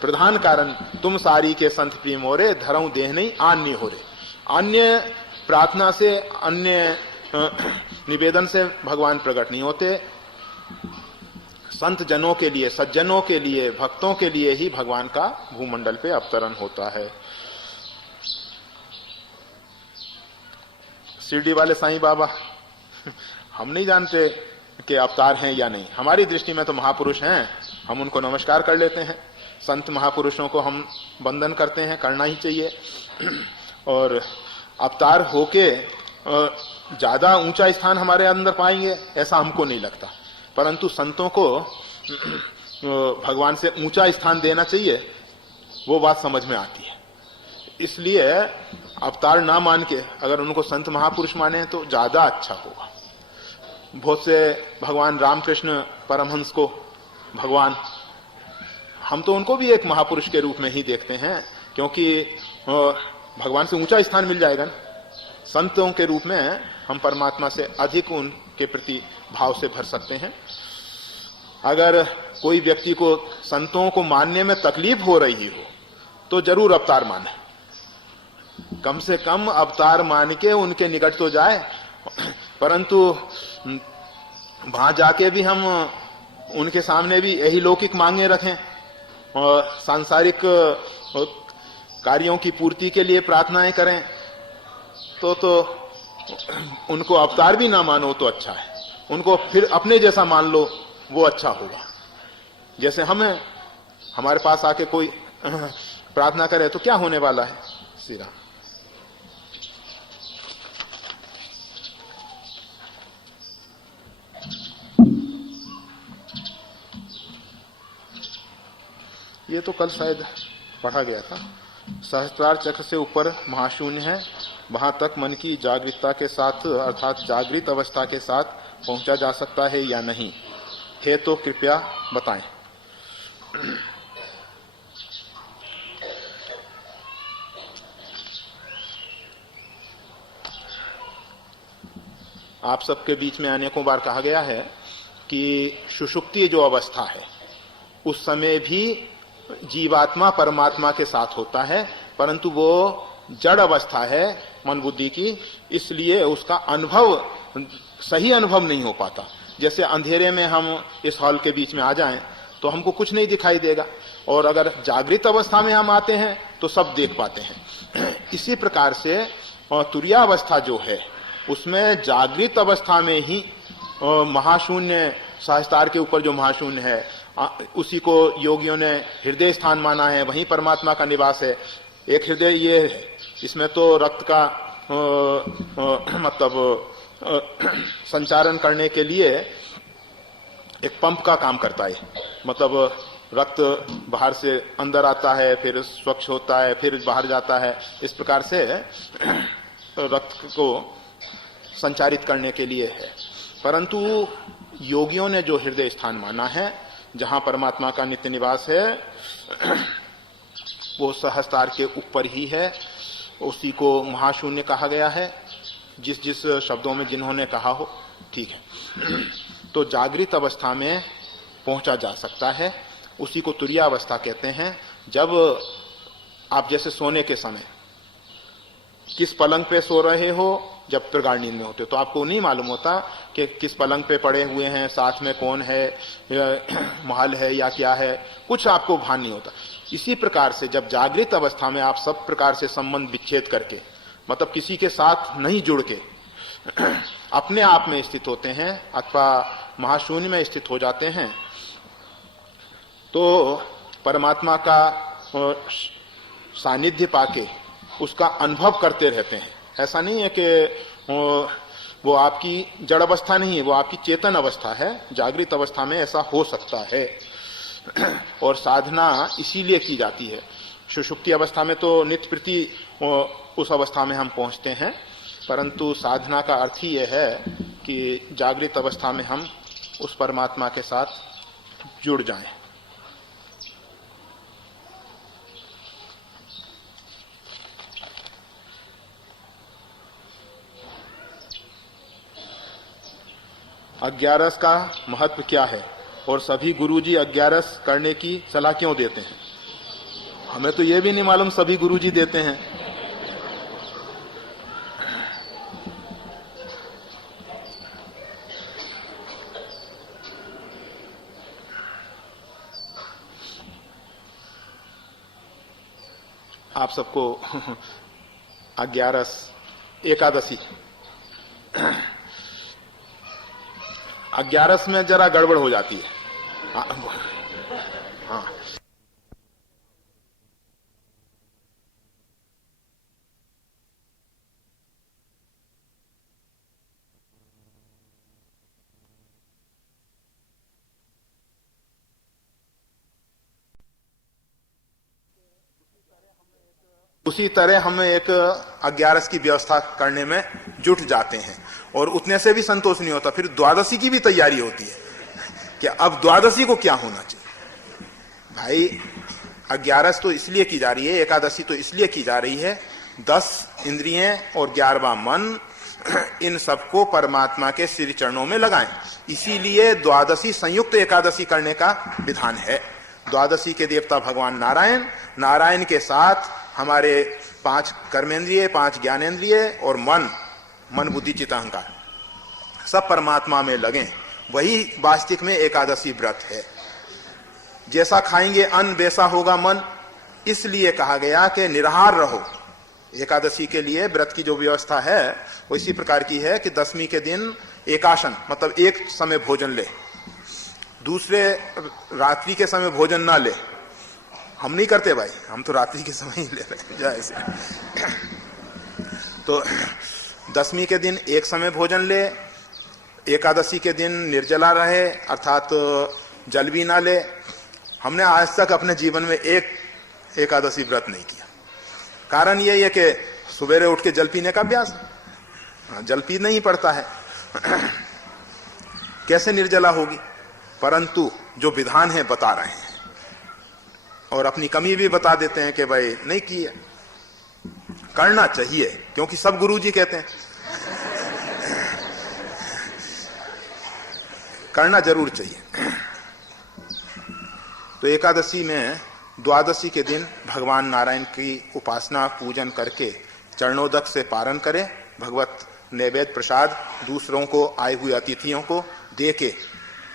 प्रधान कारण तुम सारी के संत प्रेम हो रे, धरऊं देह नहीं अन्य हो रे। अन्य प्रार्थना से, अन्य निवेदन से भगवान प्रकट नहीं होते। संत जनों के लिए, सज्जनों के लिए, भक्तों के लिए ही भगवान का भूमंडल पे अवतरण होता है। शिरडी वाले साईं बाबा, हम नहीं जानते के अवतार हैं या नहीं। हमारी दृष्टि में तो महापुरुष हैं, हम उनको नमस्कार कर लेते हैं। संत महापुरुषों को हम वंदन करते हैं, करना ही चाहिए। और अवतार होके ज्यादा ऊंचा स्थान हमारे अंदर पाएंगे ऐसा हमको नहीं लगता, परंतु संतों को भगवान से ऊंचा स्थान देना चाहिए, वो बात समझ में आती है। इसलिए अवतार ना मान के अगर उनको संत महापुरुष माने तो ज्यादा अच्छा होगा। बहुत से भगवान रामकृष्ण परमहंस को भगवान, हम तो उनको भी एक महापुरुष के रूप में ही देखते हैं, क्योंकि भगवान से ऊंचा स्थान मिल जाएगा ना। संतों के रूप में हम परमात्मा से अधिक उनके प्रति भाव से भर सकते हैं। अगर कोई व्यक्ति को संतों को मानने में तकलीफ हो रही हो तो जरूर अवतार माने, कम से कम अवतार मान के उनके निकट तो जाए। परंतु वहां जाके भी हम उनके सामने भी यही लौकिक मांगे रखें और सांसारिक कार्यों की पूर्ति के लिए प्रार्थनाएं करें तो उनको अवतार भी ना मानो तो अच्छा है, उनको फिर अपने जैसा मान लो वो अच्छा होगा। जैसे हमें हमारे पास आके कोई प्रार्थना करे तो क्या होने वाला है। श्री राम। ये तो कल शायद पढ़ा गया था। सहस्त्रार चक्र से ऊपर महाशून्य है, वहां तक मन की जागृतता के साथ अर्थात जागृत अवस्था के साथ पहुंचा जा सकता है या नहीं है, तो कृपया बताएं। आप सबके बीच में अनेकों बार कहा गया है कि सुषुप्ति जो अवस्था है उस समय भी जीवात्मा परमात्मा के साथ होता है, परंतु वो जड़ अवस्था है मन बुद्धि की, इसलिए उसका अनुभव सही अनुभव नहीं हो पाता। जैसे अंधेरे में हम इस हॉल के बीच में आ जाएं तो हमको कुछ नहीं दिखाई देगा, और अगर जागृत अवस्था में हम आते हैं तो सब देख पाते हैं। इसी प्रकार से तुरीयावस्था जो है उसमें जागृत अवस्था में ही महाशून्य सहस्त्रार के ऊपर जो महाशून्य है उसी को योगियों ने हृदय स्थान माना है, वहीं परमात्मा का निवास है। एक हृदय ये है, इसमें तो रक्त का मतलब संचारण करने के लिए एक पंप का काम करता है, मतलब रक्त बाहर से अंदर आता है, फिर स्वच्छ होता है, फिर बाहर जाता है। इस प्रकार से रक्त को संचारित करने के लिए है। परंतु योगियों ने जो हृदय स्थान माना है जहां परमात्मा का नित्य निवास है वो सहस्त्रार के ऊपर ही है, उसी को महाशून्य कहा गया है। जिस जिस शब्दों में जिन्होंने कहा हो ठीक है। तो जागृत अवस्था में पहुंचा जा सकता है, उसी को तुरीयावस्था कहते हैं। जब आप जैसे सोने के समय किस पलंग पे सो रहे हो, जब प्रगाढ़ नींद में होते हो तो आपको नहीं मालूम होता कि किस पलंग पे पड़े हुए हैं, साथ में कौन है, महल है या क्या है, कुछ आपको भान नहीं होता। इसी प्रकार से जब जागृत अवस्था में आप सब प्रकार से संबंध विच्छेद करके, मतलब किसी के साथ नहीं जुड़ के अपने आप में स्थित होते हैं अथवा महाशून्य में स्थित हो जाते हैं, तो परमात्मा का सानिध्य पाके उसका अनुभव करते रहते हैं। ऐसा नहीं है कि वो आपकी जड़ अवस्था नहीं है, वो आपकी चेतन अवस्था है। जागृत अवस्था में ऐसा हो सकता है और साधना इसीलिए की जाती है। सुषुप्ति अवस्था में तो नित्य प्रति उस अवस्था में हम पहुंचते हैं, परंतु साधना का अर्थ ही यह है कि जागृत अवस्था में हम उस परमात्मा के साथ जुड़ जाएं। अग्यारस का महत्व क्या है और सभी गुरुजी अग्यारस करने की सलाह क्यों देते हैं? हमें तो ये भी नहीं मालूम सभी गुरुजी देते हैं। आप सबको अग्यारस एकादशी 11 में जरा गड़बड़ हो जाती है। हाँ, उसी तरह हम एक 11 की व्यवस्था करने में जुट जाते हैं और उतने से भी संतोष नहीं होता, फिर द्वादशी की भी तैयारी होती है कि अब द्वादशी को क्या होना चाहिए। भाई 11 तो इसलिए की जा रही है, एकादशी तो इसलिए की जा रही है, 10 इंद्रियें और 11वां मन, इन सबको परमात्मा के श्री चरणों में लगाएं। इसीलिए द्वादशी संयुक्त एकादशी करने का विधान है। द्वादशी के देवता भगवान नारायण, नारायण के साथ हमारे 5 कर्मेंद्रिय, 5 ज्ञानेंद्रिय और मन बुद्धि चित्त अहंकार सब परमात्मा में लगें, वही वास्तविक में एकादशी व्रत है। जैसा खाएंगे अन्न वैसा होगा मन, इसलिए कहा गया कि निराहार रहो। एकादशी के लिए व्रत की जो व्यवस्था है वो इसी प्रकार की है कि 10वीं के दिन एकाशन मतलब एक समय भोजन ले, दूसरे रात्रि के समय भोजन ना ले। हम नहीं करते भाई, हम तो रात्रि के समय ही ले रहे जैसे। तो 10वीं के दिन एक समय भोजन ले, एकादशी के दिन निर्जला रहे अर्थात जल भी ना ले। हमने आज तक अपने जीवन में एक एकादशी व्रत नहीं किया। कारण ये है कि सवेरे उठ के जल पीने का अभ्यास, जल पी नहीं पड़ता है, कैसे निर्जला होगी। परंतु जो विधान है बता रहे हैं और अपनी कमी भी बता देते हैं कि भाई नहीं किया, करना चाहिए क्योंकि सब गुरुजी कहते हैं, करना जरूर चाहिए। तो एकादशी में द्वादशी के दिन भगवान नारायण की उपासना पूजन करके चरणोदक से पारण करें, भगवत नैवेद्य प्रसाद दूसरों को आए हुए अतिथियों को दे के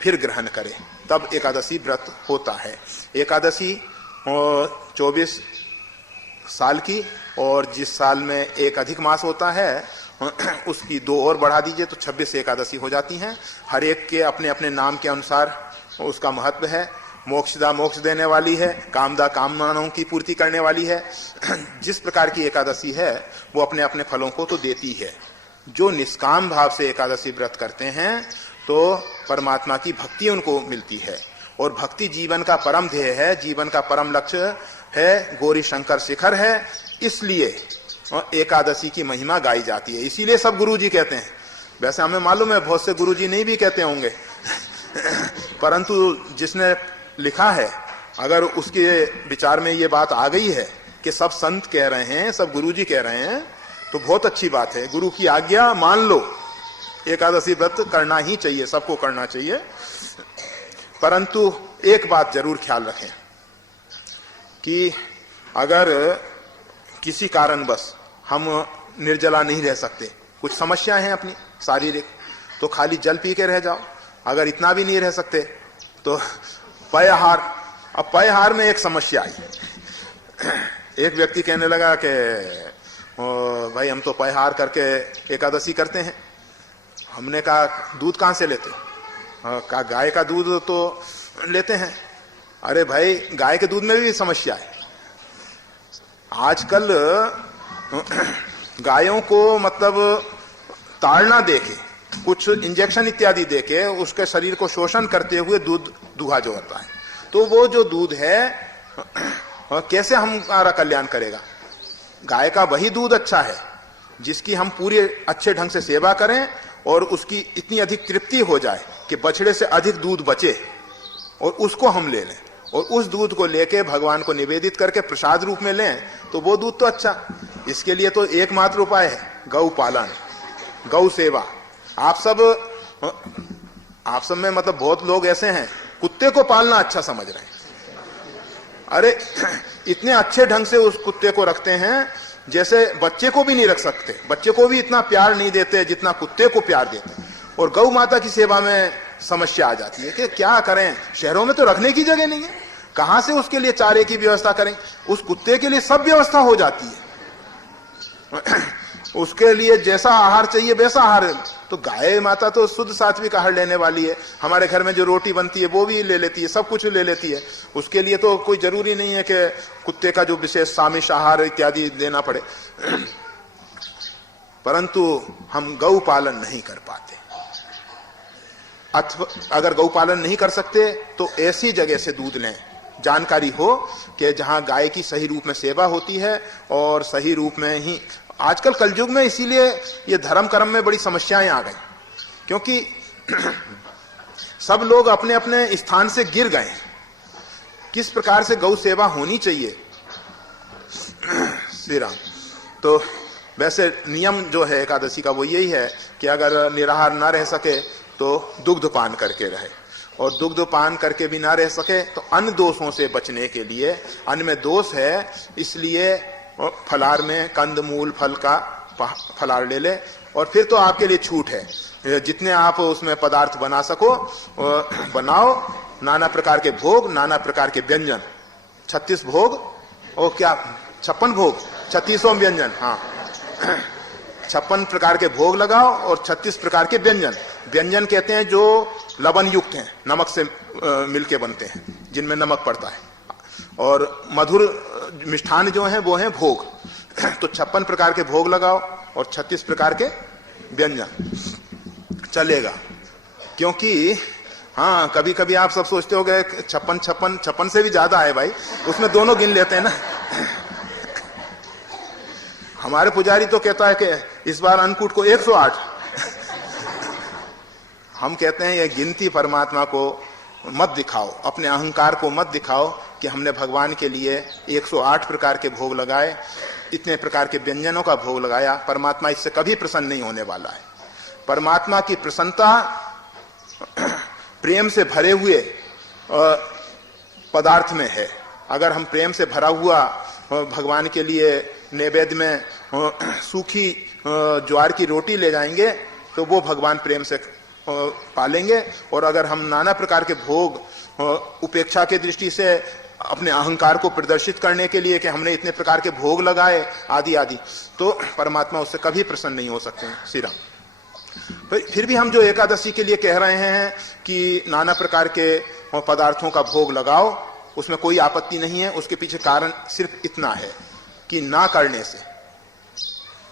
फिर ग्रहण करें, तब एकादशी व्रत होता है। एकादशी 24 साल की, और जिस साल में एक अधिक मास होता है उसकी 2 और बढ़ा दीजिए तो 26 एकादशी हो जाती हैं। हर एक के अपने अपने नाम के अनुसार उसका महत्व है। मोक्षदा मोक्ष देने वाली है, कामदा कामनाओं की पूर्ति करने वाली है। जिस प्रकार की एकादशी है वो अपने अपने फलों को तो देती है। जो निष्काम भाव से एकादशी व्रत करते हैं तो परमात्मा की भक्ति उनको मिलती है, और भक्ति जीवन का परम ध्येय है, जीवन का परम लक्ष्य है, गौरी शंकर शिखर है। इसलिए एकादशी की महिमा गाई जाती है, इसीलिए सब गुरुजी कहते हैं। वैसे हमें मालूम है बहुत से गुरुजी नहीं भी कहते होंगे परंतु जिसने लिखा है अगर उसके विचार में ये बात आ गई है कि सब संत कह रहे हैं, सब गुरुजी कह रहे हैं, तो बहुत अच्छी बात है। गुरु की आज्ञा मान लो, एकादशी व्रत करना ही चाहिए, सबको करना चाहिए। परंतु एक बात जरूर ख्याल रखें कि अगर किसी कारणवश हम निर्जला नहीं रह सकते, कुछ समस्याएं हैं अपनी शारीरिक, तो खाली जल पी के रह जाओ। अगर इतना भी नहीं रह सकते तो पयहार। अब पयहार में एक समस्या आई। एक व्यक्ति कहने लगा कि भाई हम तो पयहार करके एकादशी करते हैं। हमने कहा दूध कहाँ से लेते? कहा गाय का दूध तो लेते हैं। अरे भाई गाय के दूध में भी समस्या है। आजकल गायों को मतलब ताड़ना देके, कुछ इंजेक्शन इत्यादि देके उसके शरीर को शोषण करते हुए दूध दुहा जो होता है, तो वो जो दूध है कैसे हमारा कल्याण करेगा? गाय का वही दूध अच्छा है जिसकी हम पूरे अच्छे ढंग से सेवा करें और उसकी इतनी अधिक तृप्ति हो जाए कि बछड़े से अधिक दूध बचे और उसको हम ले लें, और उस दूध को लेके भगवान को निवेदित करके प्रसाद रूप में लें, तो वो दूध तो अच्छा। इसके लिए तो एकमात्र उपाय है गौ पालन, गौ सेवा। आप सब में मतलब बहुत लोग ऐसे हैं कुत्ते को पालना अच्छा समझ रहे हैं। अरे इतने अच्छे ढंग से उस कुत्ते को रखते हैं जैसे बच्चे को भी नहीं रख सकते। बच्चे को भी इतना प्यार नहीं देते जितना कुत्ते को प्यार देते। और गौ माता की सेवा में समस्या आ जाती है कि क्या करें, शहरों में तो रखने की जगह नहीं है, कहां से उसके लिए चारे की व्यवस्था करें? उस कुत्ते के लिए सब व्यवस्था हो जाती है। उसके लिए जैसा आहार चाहिए वैसा आहार। तो गाय माता तो शुद्ध सात्विक आहार लेने वाली है। हमारे घर में जो रोटी बनती है वो भी ले लेती है, सब कुछ ले लेती है। उसके लिए तो कोई जरूरी नहीं है कि कुत्ते का जो विशेष सामिष आहार इत्यादि देना पड़े। परंतु हम गौ पालन नहीं कर पाते, अथवा अगर गौ पालन नहीं कर सकते तो ऐसी जगह से दूध लें, जानकारी हो कि जहां गाय की सही रूप में सेवा होती है और सही रूप में ही। आजकल कलयुग में इसीलिए ये धर्म कर्म में बड़ी समस्याएं आ गई, क्योंकि सब लोग अपने अपने स्थान से गिर गए। किस प्रकार से गौ सेवा होनी चाहिए। श्री राम। तो वैसे नियम जो है एकादशी का वो यही है कि अगर निराहार ना रह सके तो दुग्ध पान करके रहे, और दुग्ध पान करके भी ना रह सके तो अन्न दोषों से बचने के लिए, अन्न में दोष है इसलिए फलार में कंद मूल फल का फलार ले ले। और फिर तो आपके लिए छूट है, जितने आप उसमें पदार्थ बना सको बनाओ। नाना प्रकार के भोग, नाना प्रकार के व्यंजन, 36 भोग और क्या 56 भोग, 36वां व्यंजन। हाँ, 56 प्रकार के भोग लगाओ और 36 प्रकार के व्यंजन। व्यंजन कहते हैं जो लवण युक्त हैं, नमक से मिलके बनते हैं, जिनमें नमक पड़ता है। और मधुर मिष्ठान जो हैं वो हैं भोग। तो 56 प्रकार के भोग लगाओ और 36 प्रकार के व्यंजन चलेगा। क्योंकि हाँ, कभी कभी आप सब सोचते हो गए 56 से भी ज्यादा है भाई, उसमें दोनों गिन लेते हैं ना। हमारे पुजारी तो कहता है कि इस बार अन्नकूट को 108। हम कहते हैं ये गिनती परमात्मा को मत दिखाओ, अपने अहंकार को मत दिखाओ कि हमने भगवान के लिए 108 प्रकार के भोग लगाए, इतने प्रकार के व्यंजनों का भोग लगाया। परमात्मा इससे कभी प्रसन्न नहीं होने वाला है। परमात्मा की प्रसन्नता प्रेम से भरे हुए पदार्थ में है। अगर हम प्रेम से भरा हुआ भगवान के लिए नैवेद्य में सूखी ज्वार की रोटी ले जाएंगे तो वो भगवान प्रेम से पालेंगे। और अगर हम नाना प्रकार के भोग उपेक्षा के दृष्टि से अपने अहंकार को प्रदर्शित करने के लिए कि हमने इतने प्रकार के भोग लगाए आदि आदि, तो परमात्मा उससे कभी प्रसन्न नहीं हो सकते हैं। श्री राम। फिर भी हम जो एकादशी के लिए कह रहे हैं कि नाना प्रकार के पदार्थों का भोग लगाओ, उसमें कोई आपत्ति नहीं है। उसके पीछे कारण सिर्फ इतना है कि ना करने से,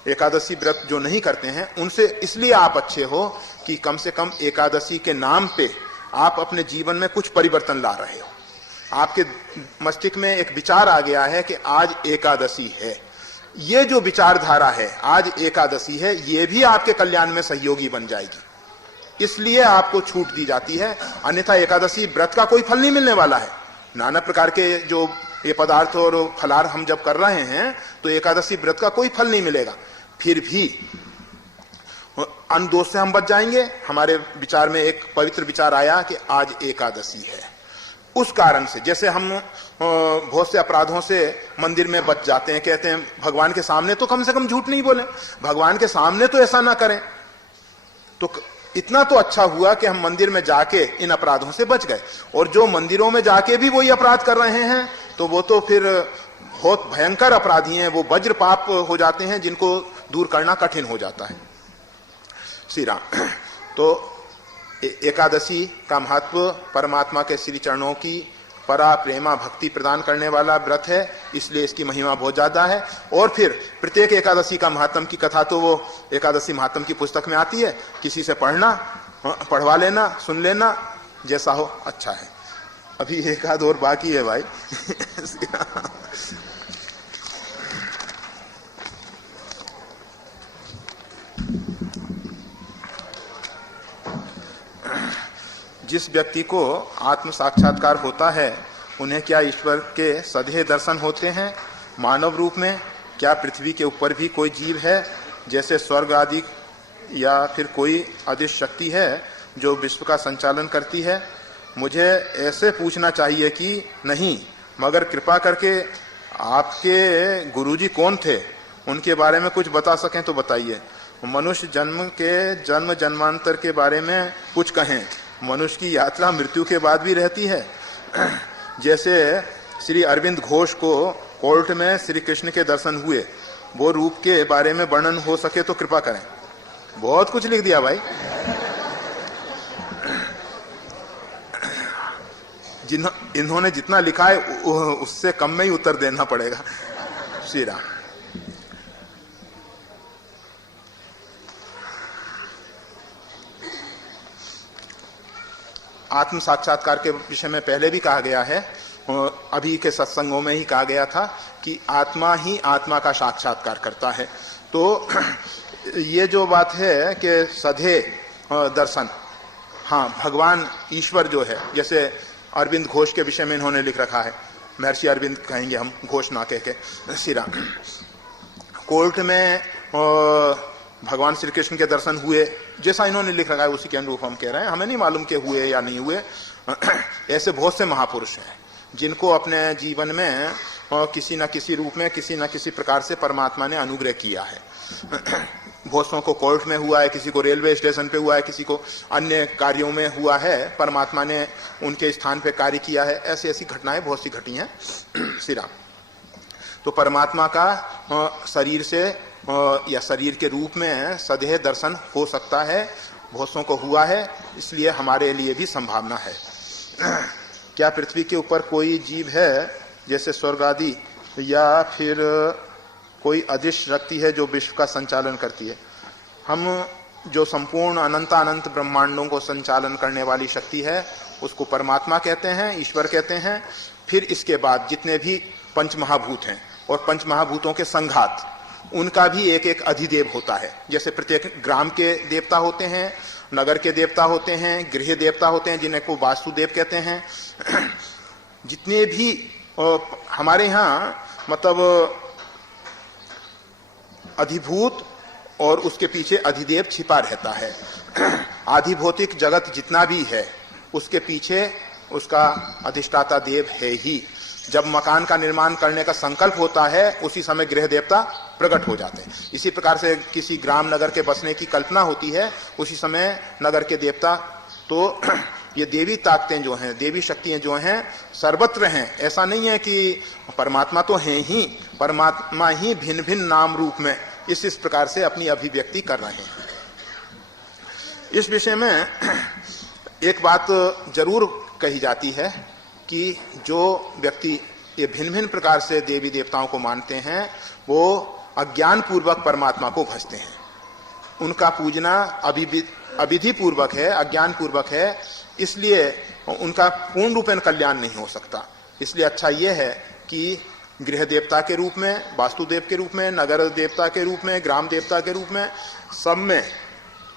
एकादशी व्रत जो नहीं करते हैं उनसे इसलिए आप अच्छे हो कि कम से कम एकादशी के नाम पे आप अपने जीवन में कुछ परिवर्तन ला रहे हो। आपके मस्तिष्क में एक विचार आ गया है कि आज एकादशी है। ये जो विचारधारा है आज एकादशी है, ये भी आपके कल्याण में सहयोगी बन जाएगी, इसलिए आपको छूट दी जाती है। अन्यथा एकादशी व्रत का कोई फल नहीं मिलने वाला है। नाना प्रकार के जो ये पदार्थ और फलार हम जब कर रहे हैं तो एकादशी व्रत का कोई फल नहीं मिलेगा। फिर भी अन्न दोष से हम बच जाएंगे। हमारे विचार में एक पवित्र विचार आया कि आज एकादशी है, उस कारण से जैसे हम बहुत से अपराधों से मंदिर में बच जाते हैं, कहते हैं भगवान के सामने तो कम से कम झूठ नहीं बोले, भगवान के सामने तो ऐसा ना करें। तो इतना तो अच्छा हुआ कि हम मंदिर में जाके इन अपराधों से बच गए। और जो मंदिरों में जाके भी वही अपराध कर रहे हैं तो वो तो फिर बहुत भयंकर अपराधी हैं, वो वज्र पाप हो जाते हैं जिनको दूर करना कठिन हो जाता है। श्री राम। तो एकादशी का महत्व परमात्मा के श्री चरणों की परा प्रेमा भक्ति प्रदान करने वाला व्रत है, इसलिए इसकी महिमा बहुत ज्यादा है। और फिर प्रत्येक एकादशी का महात्म की कथा तो वो एकादशी महात्म की पुस्तक में आती है, किसी से पढ़ना, पढ़वा लेना, सुन लेना, जैसा हो अच्छा है। अभी एक आध और बाकी है भाई। जिस व्यक्ति को आत्म साक्षात्कार होता है उन्हें क्या ईश्वर के सधे दर्शन होते हैं मानव रूप में? क्या पृथ्वी के ऊपर भी कोई जीव है जैसे स्वर्ग आदि, या फिर कोई अदृश्य शक्ति है जो विश्व का संचालन करती है? मुझे ऐसे पूछना चाहिए कि नहीं, मगर कृपा करके आपके गुरुजी कौन थे, उनके बारे में कुछ बता सकें तो बताइए। मनुष्य जन्म के जन्म जन्मांतर के बारे में कुछ कहें। मनुष्य की यात्रा मृत्यु के बाद भी रहती है। जैसे श्री अरविंद घोष को कोर्ट में श्री कृष्ण के दर्शन हुए वो रूप के बारे में वर्णन हो सके तो कृपा करें। बहुत कुछ लिख दिया भाई। इन्होंने जितना लिखा है उससे कम में ही उत्तर देना पड़ेगा। श्री राम। आत्म साक्षात्कार के विषय में पहले भी कहा गया है, अभी के सत्संगों में ही कहा गया था कि आत्मा ही आत्मा का साक्षात्कार करता है। तो ये जो बात है कि सधे दर्शन, हाँ भगवान ईश्वर जो है, जैसे अरविंद घोष के विषय में इन्होंने लिख रखा है, महर्षि अरविंद कहेंगे हम, घोष ना कह के, श्री राम। कोर्ट में भगवान श्री कृष्ण के दर्शन हुए, जैसा इन्होंने लिख रखा है उसी के अनुरूप हम कह रहे हैं, हमें नहीं मालूम के हुए या नहीं हुए। ऐसे बहुत से महापुरुष हैं जिनको अपने जीवन में किसी न किसी रूप में, किसी न किसी प्रकार से परमात्मा ने अनुग्रह किया है। बहुत सौ को कोर्ट में हुआ है, किसी को रेलवे स्टेशन पे हुआ है, किसी को अन्य कार्यों में हुआ है, परमात्मा ने उनके स्थान पे कार्य किया है। ऐसी ऐसी घटनाएं बहुत सी घटी हैं। श्री राम। तो परमात्मा का शरीर से या शरीर के रूप में सदैह दर्शन हो सकता है, बहुत सौ को हुआ है, इसलिए हमारे लिए भी संभावना है। क्या पृथ्वी के ऊपर कोई जीव है जैसे स्वर्ग आदि, या फिर कोई अदृश्य शक्ति है जो विश्व का संचालन करती है? हम जो संपूर्ण अनंत ब्रह्मांडों को संचालन करने वाली शक्ति है उसको परमात्मा कहते हैं, ईश्वर कहते हैं। फिर इसके बाद जितने भी पंच महाभूत हैं और पंच महाभूतों के संघात, उनका भी एक एक अधिदेव होता है। जैसे प्रत्येक ग्राम के देवता होते हैं, नगर के देवता होते हैं, गृह देवता होते हैं जिन्हें को वास्तुदेव कहते हैं। जितने भी हमारे यहाँ मतलब अधिभूत और उसके पीछे अधिदेव छिपा रहता है। आधिभौतिक जगत जितना भी है उसके पीछे उसका अधिष्ठाता देव है ही। जब मकान का निर्माण करने का संकल्प होता है उसी समय गृह देवता प्रकट हो जाते हैं। इसी प्रकार से किसी ग्राम नगर के बसने की कल्पना होती है, उसी समय नगर के देवता। तो ये देवी ताकतें जो हैं, देवी शक्तियां जो हैं, सर्वत्र हैं। ऐसा नहीं है कि परमात्मा तो हैं ही, परमात्मा ही भिन्न भिन्न नाम रूप में इस प्रकार से अपनी अभिव्यक्ति कर रहे हैं। इस विषय में एक बात जरूर कही जाती है कि जो व्यक्ति ये भिन्न भिन्न प्रकार से देवी देवताओं को मानते हैं वो अज्ञान पूर्वक परमात्मा को भजते हैं। उनका पूजना अविधि पूर्वक है, अज्ञान पूर्वक है, इसलिए उनका पूर्ण रूपेण कल्याण नहीं हो सकता। इसलिए अच्छा ये है कि गृह देवता के रूप में, वास्तुदेव के रूप में, नगर देवता के रूप में, ग्राम देवता के रूप में, सब में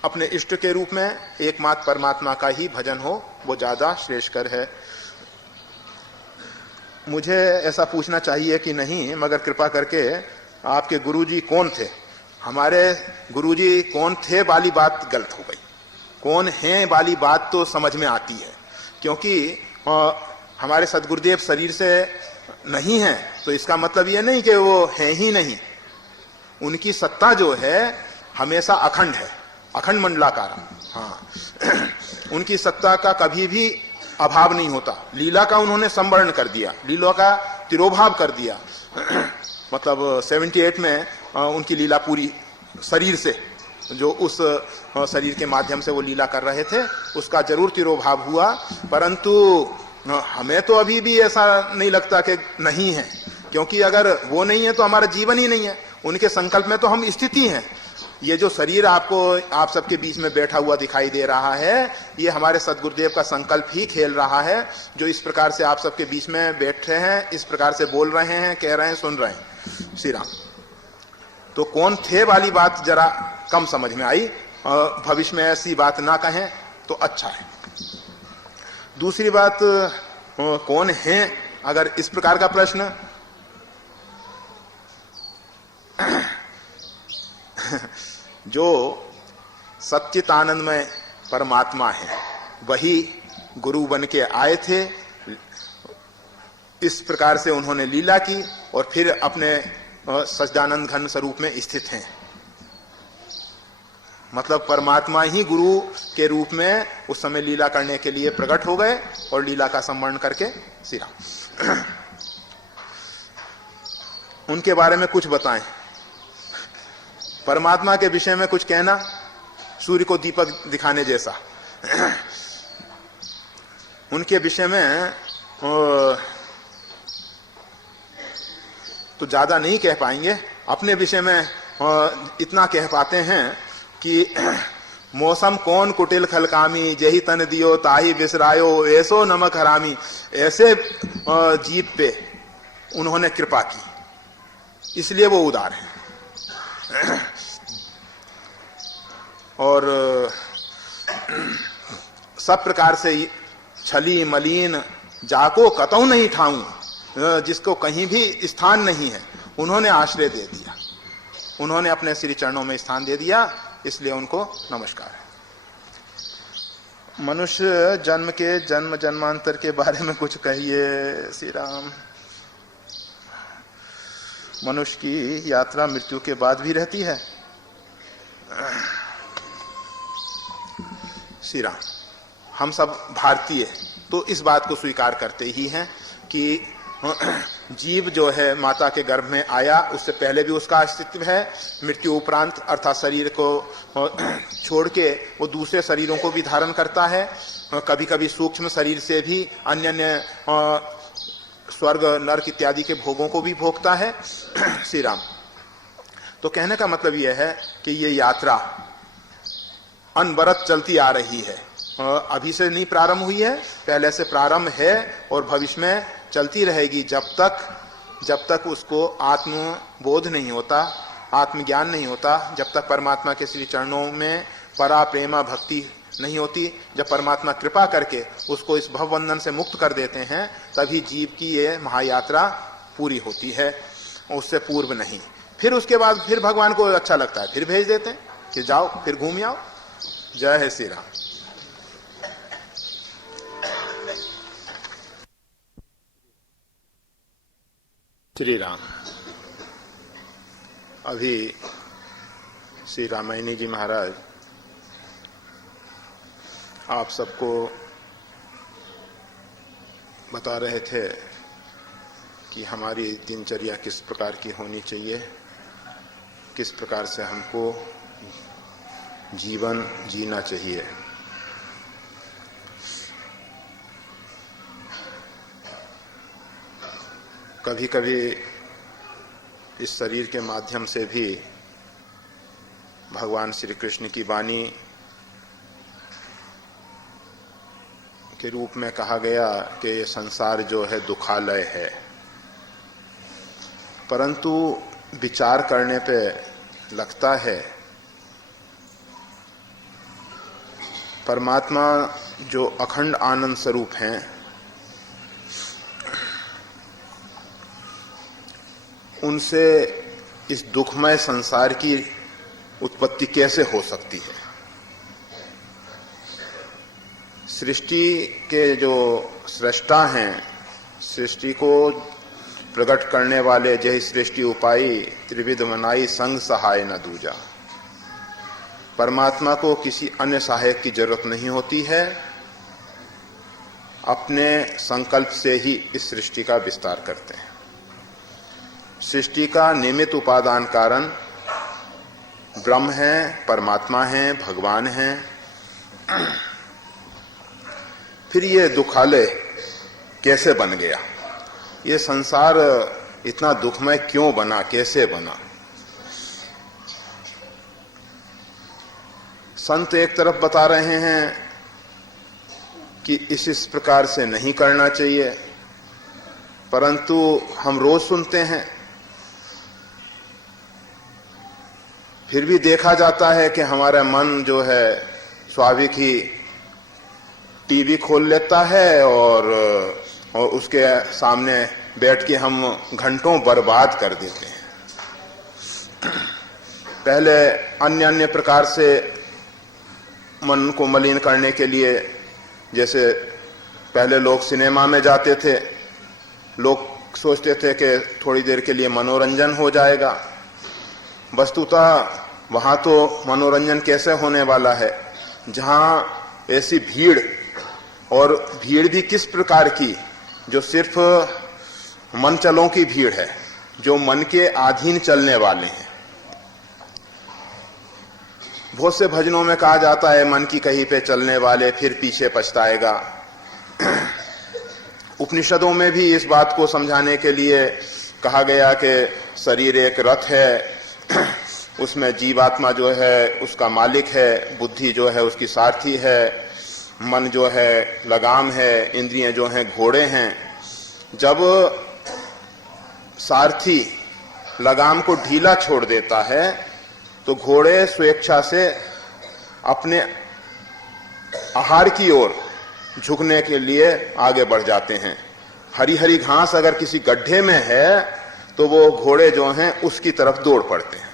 अपने इष्ट के रूप में एकमात्र परमात्मा का ही भजन हो, वो ज्यादा श्रेष्ठकर है। मुझे ऐसा पूछना चाहिए कि नहीं, मगर कृपा करके आपके गुरुजी कौन थे? हमारे गुरुजी कौन थे वाली बात गलत हो गई। कौन हैं वाली बात तो समझ में आती है, क्योंकि हमारे सदगुरुदेव शरीर से नहीं है तो इसका मतलब ये नहीं कि वो हैं ही नहीं। उनकी सत्ता जो है हमेशा अखंड है, अखंड मंडलाकार। हाँ, उनकी सत्ता का कभी भी अभाव नहीं होता। लीला का उन्होंने संवरण कर दिया, लीला का तिरोभाव कर दिया। मतलब 78 में उनकी लीला पूरी शरीर से, जो उस शरीर के माध्यम से वो लीला कर रहे थे, उसका जरूर तिरोभाव हुआ। परंतु हमें तो अभी भी ऐसा नहीं लगता कि नहीं है, क्योंकि अगर वो नहीं है तो हमारा जीवन ही नहीं है। उनके संकल्प में तो हम स्थित ही हैं। ये जो शरीर आपको, आप सबके बीच में बैठा हुआ दिखाई दे रहा है, ये हमारे सदगुरुदेव का संकल्प ही खेल रहा है, जो इस प्रकार से आप सबके बीच में बैठे हैं, इस प्रकार से बोल रहे हैं, कह रहे हैं, सुन रहे हैं। श्री राम। तो कौन थे वाली बात जरा कम समझ में आई। भविष्य में ऐसी बात ना कहें तो अच्छा है। दूसरी बात, कौन है, अगर इस प्रकार का प्रश्न जो सच्चित आनंदमय परमात्मा है वही गुरु बन के आए थे। इस प्रकार से उन्होंने लीला की और फिर अपने सच्चिदानंद घन स्वरूप में स्थित हैं। मतलब परमात्मा ही गुरु के रूप में उस समय लीला करने के लिए प्रकट हो गए और लीला का संवरण करके श्री राम। उनके बारे में कुछ बताएं। परमात्मा के विषय में कुछ कहना सूर्य को दीपक दिखाने जैसा। उनके विषय में तो ज्यादा नहीं कह पाएंगे। अपने विषय में इतना कह पाते हैं कि मौसम कौन कुटिल खलकामी, जही तन दियो ताही बिसरायो, ऐसो नमक हरामी। ऐसे जीव पे उन्होंने कृपा की, इसलिए वो उदार हैं। और सब प्रकार से छली मलिन जाको कतौ नहीं ठाऊं, जिसको कहीं भी स्थान नहीं है, उन्होंने आश्रय दे दिया, उन्होंने अपने श्री चरणों में स्थान दे दिया, इसलिए उनको नमस्कार है। मनुष्य जन्म के जन्म जन्मांतर के बारे में कुछ कहिए श्री राम। मनुष्य की यात्रा मृत्यु के बाद भी रहती है। श्री राम, हम सब भारतीय तो इस बात को स्वीकार करते ही हैं कि जीव जो है माता के गर्भ में आया, उससे पहले भी उसका अस्तित्व है। मृत्यु उपरांत अर्थात शरीर को छोड़ के वो दूसरे शरीरों को भी धारण करता है, कभी कभी सूक्ष्म शरीर से भी अन्य अन्य स्वर्ग नरक इत्यादि के भोगों को भी भोगता है। श्री राम, तो कहने का मतलब यह है कि ये यात्रा अनवरत चलती आ रही है, अभी से नहीं प्रारंभ हुई है, पहले से प्रारंभ है और भविष्य में चलती रहेगी जब तक उसको आत्मबोध नहीं होता, आत्मज्ञान नहीं होता, जब तक परमात्मा के श्री चरणों में परा प्रेमा भक्ति नहीं होती। जब परमात्मा कृपा करके उसको इस भवबंधन से मुक्त कर देते हैं, तभी जीव की ये महायात्रा पूरी होती है, उससे पूर्व नहीं। फिर उसके बाद फिर भगवान को अच्छा लगता है, फिर भेज देते हैं कि जाओ फिर घूम आओ। जय है श्री राम। श्री राम। अभी श्री रामायणी जी महाराज आप सबको बता रहे थे कि हमारी दिनचर्या किस प्रकार की होनी चाहिए, किस प्रकार से हमको जीवन जीना चाहिए। कभी कभी इस शरीर के माध्यम से भी भगवान श्री कृष्ण की वाणी के रूप में कहा गया कि ये संसार जो है दुखालय है, परंतु विचार करने पे लगता है परमात्मा जो अखंड आनंद स्वरूप हैं, उनसे इस दुखमय संसार की उत्पत्ति कैसे हो सकती है। सृष्टि के जो सृष्टा हैं, सृष्टि को प्रकट करने वाले, जय सृष्टि उपाई त्रिविध मनाई संग सहाय न दूजा। परमात्मा को किसी अन्य सहायक की जरूरत नहीं होती है, अपने संकल्प से ही इस सृष्टि का विस्तार करते हैं। सृष्टि का निमित्त उपादान कारण ब्रह्म है, परमात्मा है, भगवान है। फिर ये दुखालय कैसे बन गया, ये संसार इतना दुखमय क्यों बना, कैसे बना। संत एक तरफ बता रहे हैं कि इस प्रकार से नहीं करना चाहिए, परंतु हम रोज सुनते हैं, फिर भी देखा जाता है कि हमारा मन जो है स्वाभाविक ही टीवी खोल लेता है और उसके सामने बैठ के हम घंटों बर्बाद कर देते हैं। पहले अन्य अन्य प्रकार से मन को मलिन करने के लिए, जैसे पहले लोग सिनेमा में जाते थे, लोग सोचते थे कि थोड़ी देर के लिए मनोरंजन हो जाएगा। वस्तुतः वहां तो मनोरंजन कैसे होने वाला है, जहां ऐसी भीड़, और भीड़ भी किस प्रकार की, जो सिर्फ मनचलों की भीड़ है, जो मन के अधीन चलने वाले हैं। बहुत से भजनों में कहा जाता है, मन की कहीं पे चलने वाले फिर पीछे पछताएगा। उपनिषदों में भी इस बात को समझाने के लिए कहा गया कि शरीर एक रथ है, उसमें जीवात्मा जो है उसका मालिक है, बुद्धि जो है उसकी सारथी है, मन जो है लगाम है, इंद्रियां जो हैं घोड़े हैं। जब सारथी लगाम को ढीला छोड़ देता है तो घोड़े स्वेच्छा से अपने आहार की ओर झुकने के लिए आगे बढ़ जाते हैं। हरी हरी घास अगर किसी गड्ढे में है तो वो घोड़े जो हैं उसकी तरफ दौड़ पड़ते हैं।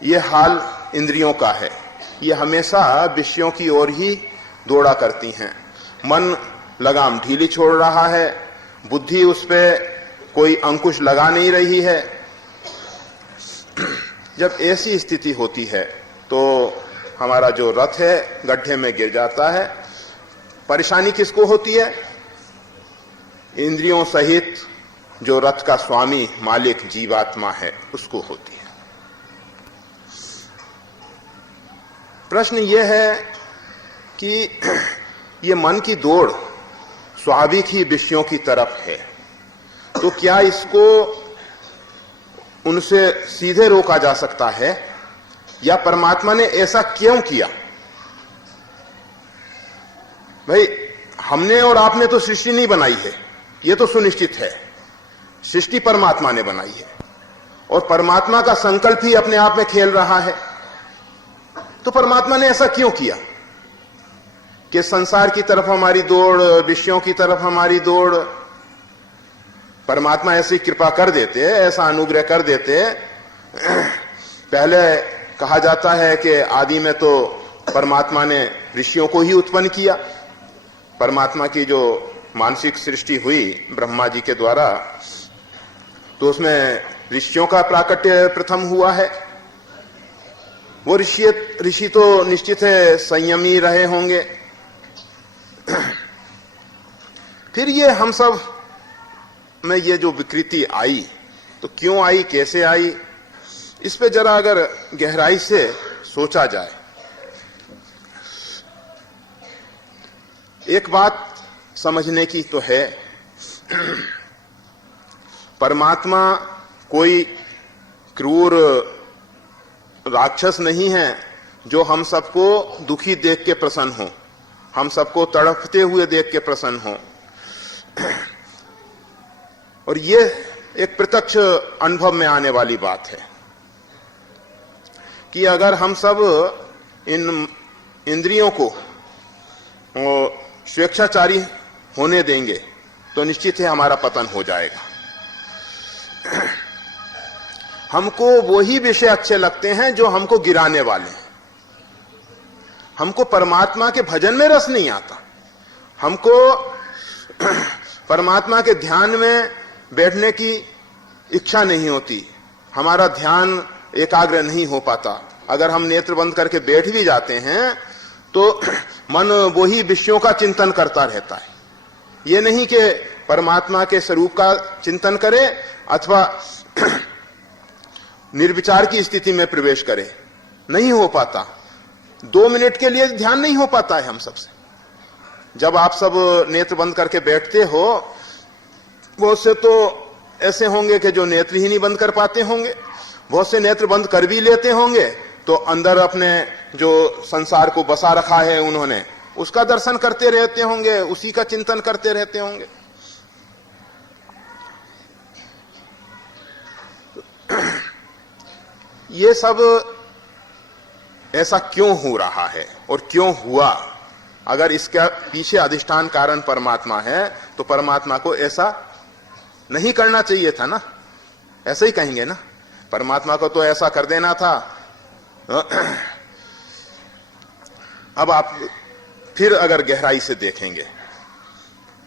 ये हाल इंद्रियों का है, ये हमेशा विषयों की ओर ही दौड़ा करती हैं। मन लगाम ढीली छोड़ रहा है, बुद्धि उस पर कोई अंकुश लगा नहीं रही है। जब ऐसी स्थिति होती है तो हमारा जो रथ है गड्ढे में गिर जाता है। परेशानी किसको होती है? इंद्रियों सहित जो रथ का स्वामी मालिक जीवात्मा है उसको होती है। प्रश्न यह है कि ये मन की दौड़ स्वाभाविक ही विषयों की तरफ है, तो क्या इसको उनसे सीधे रोका जा सकता है, या परमात्मा ने ऐसा क्यों किया? भाई, हमने और आपने तो सृष्टि नहीं बनाई है, ये तो सुनिश्चित है। सृष्टि परमात्मा ने बनाई है और परमात्मा का संकल्प ही अपने आप में खेल रहा है। तो परमात्मा ने ऐसा क्यों किया कि संसार की तरफ हमारी दौड़, विषयों की तरफ हमारी दौड़? परमात्मा ऐसी कृपा कर देते, ऐसा अनुग्रह कर देते। पहले कहा जाता है कि आदि में तो परमात्मा ने ऋषियों को ही उत्पन्न किया। परमात्मा की जो मानसिक सृष्टि हुई ब्रह्मा जी के द्वारा, तो उसमें ऋषियों का प्राकट्य प्रथम हुआ है। वो ऋषि तो निश्चित है संयमी रहे होंगे। फिर ये हम सब में ये जो विकृति आई, तो क्यों आई, कैसे आई, इस पे जरा अगर गहराई से सोचा जाए। एक बात समझने की तो है, परमात्मा कोई क्रूर राक्षस नहीं है जो हम सबको दुखी देख के प्रसन्न हो, हम सबको तड़पते हुए देख के प्रसन्न हो। और ये एक प्रत्यक्ष अनुभव में आने वाली बात है कि अगर हम सब इन इंद्रियों को स्वेच्छाचारी होने देंगे तो निश्चित है हमारा पतन हो जाएगा। हमको वही विषय अच्छे लगते हैं जो हमको गिराने वाले हैं। हमको परमात्मा के भजन में रस नहीं आता, हमको परमात्मा के ध्यान में बैठने की इच्छा नहीं होती, हमारा ध्यान एकाग्र नहीं हो पाता। अगर हम नेत्र बंद करके बैठ भी जाते हैं तो मन वही विषयों का चिंतन करता रहता है। ये नहीं कि परमात्मा के स्वरूप का चिंतन करे अथवा निर्विचार की स्थिति में प्रवेश करे, नहीं हो पाता। 2 मिनट के लिए ध्यान नहीं हो पाता है हम सबसे। जब आप सब नेत्र बंद करके बैठते हो, बहुत से तो ऐसे होंगे कि जो नेत्र ही नहीं बंद कर पाते होंगे, बहुत से नेत्र बंद कर भी लेते होंगे तो अंदर अपने जो संसार को बसा रखा है उन्होंने, उसका दर्शन करते रहते होंगे, उसी का चिंतन करते रहते होंगे। ये सब ऐसा क्यों हो रहा है और क्यों हुआ? अगर इसका पीछे अधिष्ठान कारण परमात्मा है तो परमात्मा को ऐसा नहीं करना चाहिए था ना। ऐसा ही कहेंगे ना, परमात्मा को तो ऐसा कर देना था। अब आप फिर अगर गहराई से देखेंगे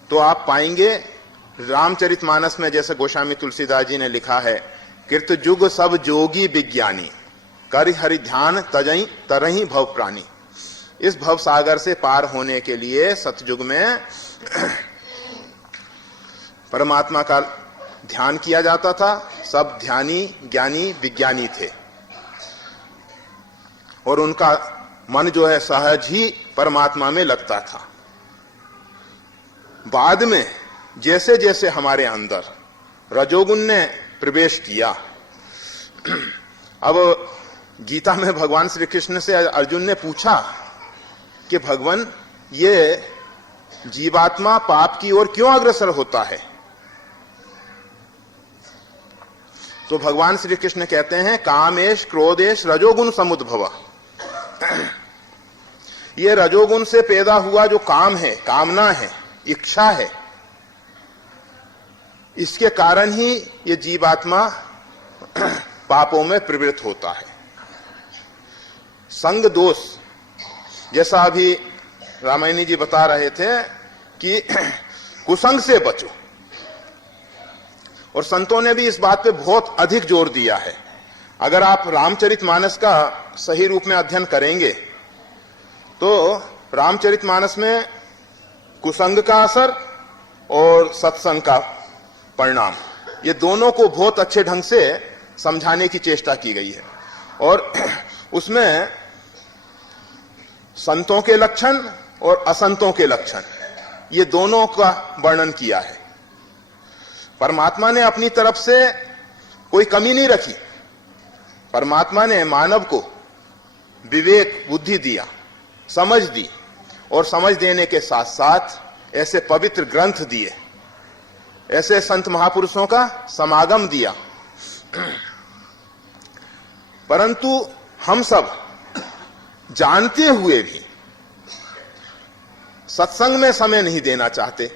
तो आप पाएंगे रामचरितमानस में, जैसे गोस्वामी तुलसीदास जी ने लिखा है, कृत जुग सब जोगी विज्ञानी, कर हरि ध्यान तजई तरही भव प्राणी। इस भव सागर से पार होने के लिए सतयुग में परमात्मा का ध्यान किया जाता था। सब ध्यानी ज्ञानी विज्ञानी थे और उनका मन जो है सहज ही परमात्मा में लगता था। बाद में जैसे जैसे हमारे अंदर रजोगुण ने प्रवेश किया, अब गीता में भगवान श्री कृष्ण से अर्जुन ने पूछा कि भगवान, ये जीवात्मा पाप की ओर क्यों अग्रसर होता है? तो भगवान श्री कृष्ण कहते हैं, कामेश क्रोधेश रजोगुण समुद्भव। ये रजोगुण से पैदा हुआ जो काम है, कामना है, इच्छा है, इसके कारण ही ये जीवात्मा पापों में प्रवृत्त होता है। संग दोष, जैसा अभी रामायणी जी बता रहे थे कि कुसंग से बचो, और संतों ने भी इस बात पे बहुत अधिक जोर दिया है। अगर आप रामचरितमानस का सही रूप में अध्ययन करेंगे तो रामचरितमानस में कुसंग का असर और सत्संग का परिणाम, ये दोनों को बहुत अच्छे ढंग से समझाने की चेष्टा की गई है। और उसमें संतों के लक्षण और असंतों के लक्षण, ये दोनों का वर्णन किया है। परमात्मा ने अपनी तरफ से कोई कमी नहीं रखी। परमात्मा ने मानव को विवेक बुद्धि दिया, समझ दी, और समझ देने के साथ साथ ऐसे पवित्र ग्रंथ दिए, ऐसे संत महापुरुषों का समागम दिया। परंतु हम सब जानते हुए भी सत्संग में समय नहीं देना चाहते।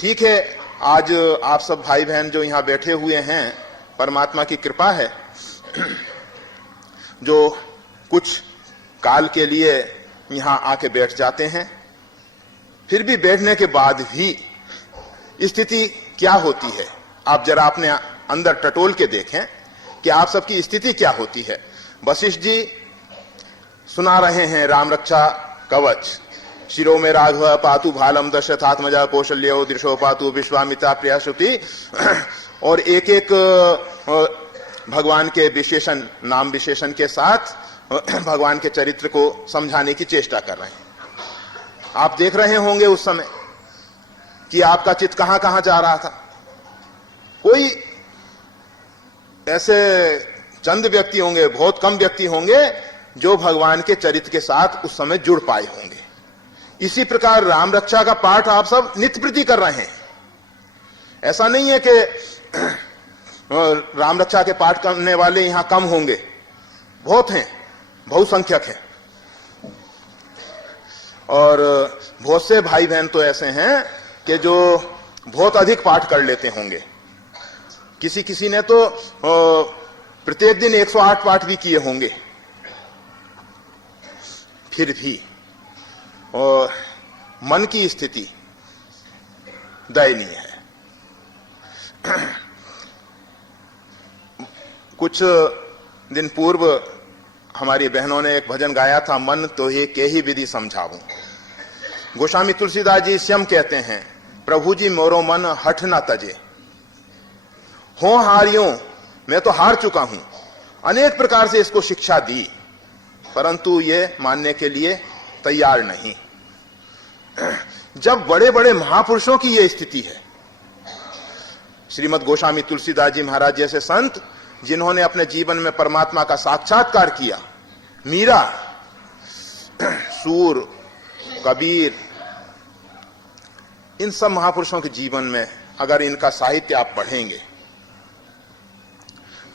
ठीक है, आज आप सब भाई बहन जो यहां बैठे हुए हैं, परमात्मा की कृपा है, जो कुछ काल के लिए यहां आके बैठ जाते हैं। फिर भी बैठने के बाद भी स्थिति क्या होती है, आप जरा अपने अंदर टटोल के देखें कि आप सबकी स्थिति क्या होती है। वशिष्ठ जी सुना रहे हैं राम रक्षा कवच, शिरो में राघव पातु भालम दशरथात्मजा कौशल्यो दृशो पातु विश्वामिता प्रिया श्रुति, और एक एक भगवान के विशेषण, नाम विशेषण के साथ भगवान के चरित्र को समझाने की चेष्टा कर रहे हैं। आप देख रहे होंगे उस समय कि आपका चित्त कहां कहां जा रहा था। कोई ऐसे चंद व्यक्ति होंगे, बहुत कम व्यक्ति होंगे जो भगवान के चरित्र के साथ उस समय जुड़ पाए होंगे। इसी प्रकार राम रक्षा का पाठ आप सब नित्य प्रति कर रहे हैं। ऐसा नहीं है कि राम रक्षा के पाठ करने वाले यहां कम होंगे, बहुत हैं, बहुसंख्यक हैं। और बहुत से भाई बहन तो ऐसे हैं कि जो बहुत अधिक पाठ कर लेते होंगे। किसी किसी ने तो प्रत्येक दिन 108 पाठ भी किए होंगे। फिर भी मन की स्थिति दयनीय है। कुछ दिन पूर्व हमारी बहनों ने एक भजन गाया था, मन तो ही के ही विधि समझाऊं। गोस्वामी तुलसीदास जी स्वयं कहते हैं, प्रभु जी मोरो मन हठ न तजे। हो हारियों, मैं तो हार चुका हूं। अनेक प्रकार से इसको शिक्षा दी, परंतु ये मानने के लिए तैयार नहीं। जब बड़े बड़े महापुरुषों की यह स्थिति है, श्रीमद गोस्वामी तुलसीदास जी महाराज जैसे संत जिन्होंने अपने जीवन में परमात्मा का साक्षात्कार किया, मीरा, सूर, कबीर, इन सब महापुरुषों के जीवन में अगर इनका साहित्य आप पढ़ेंगे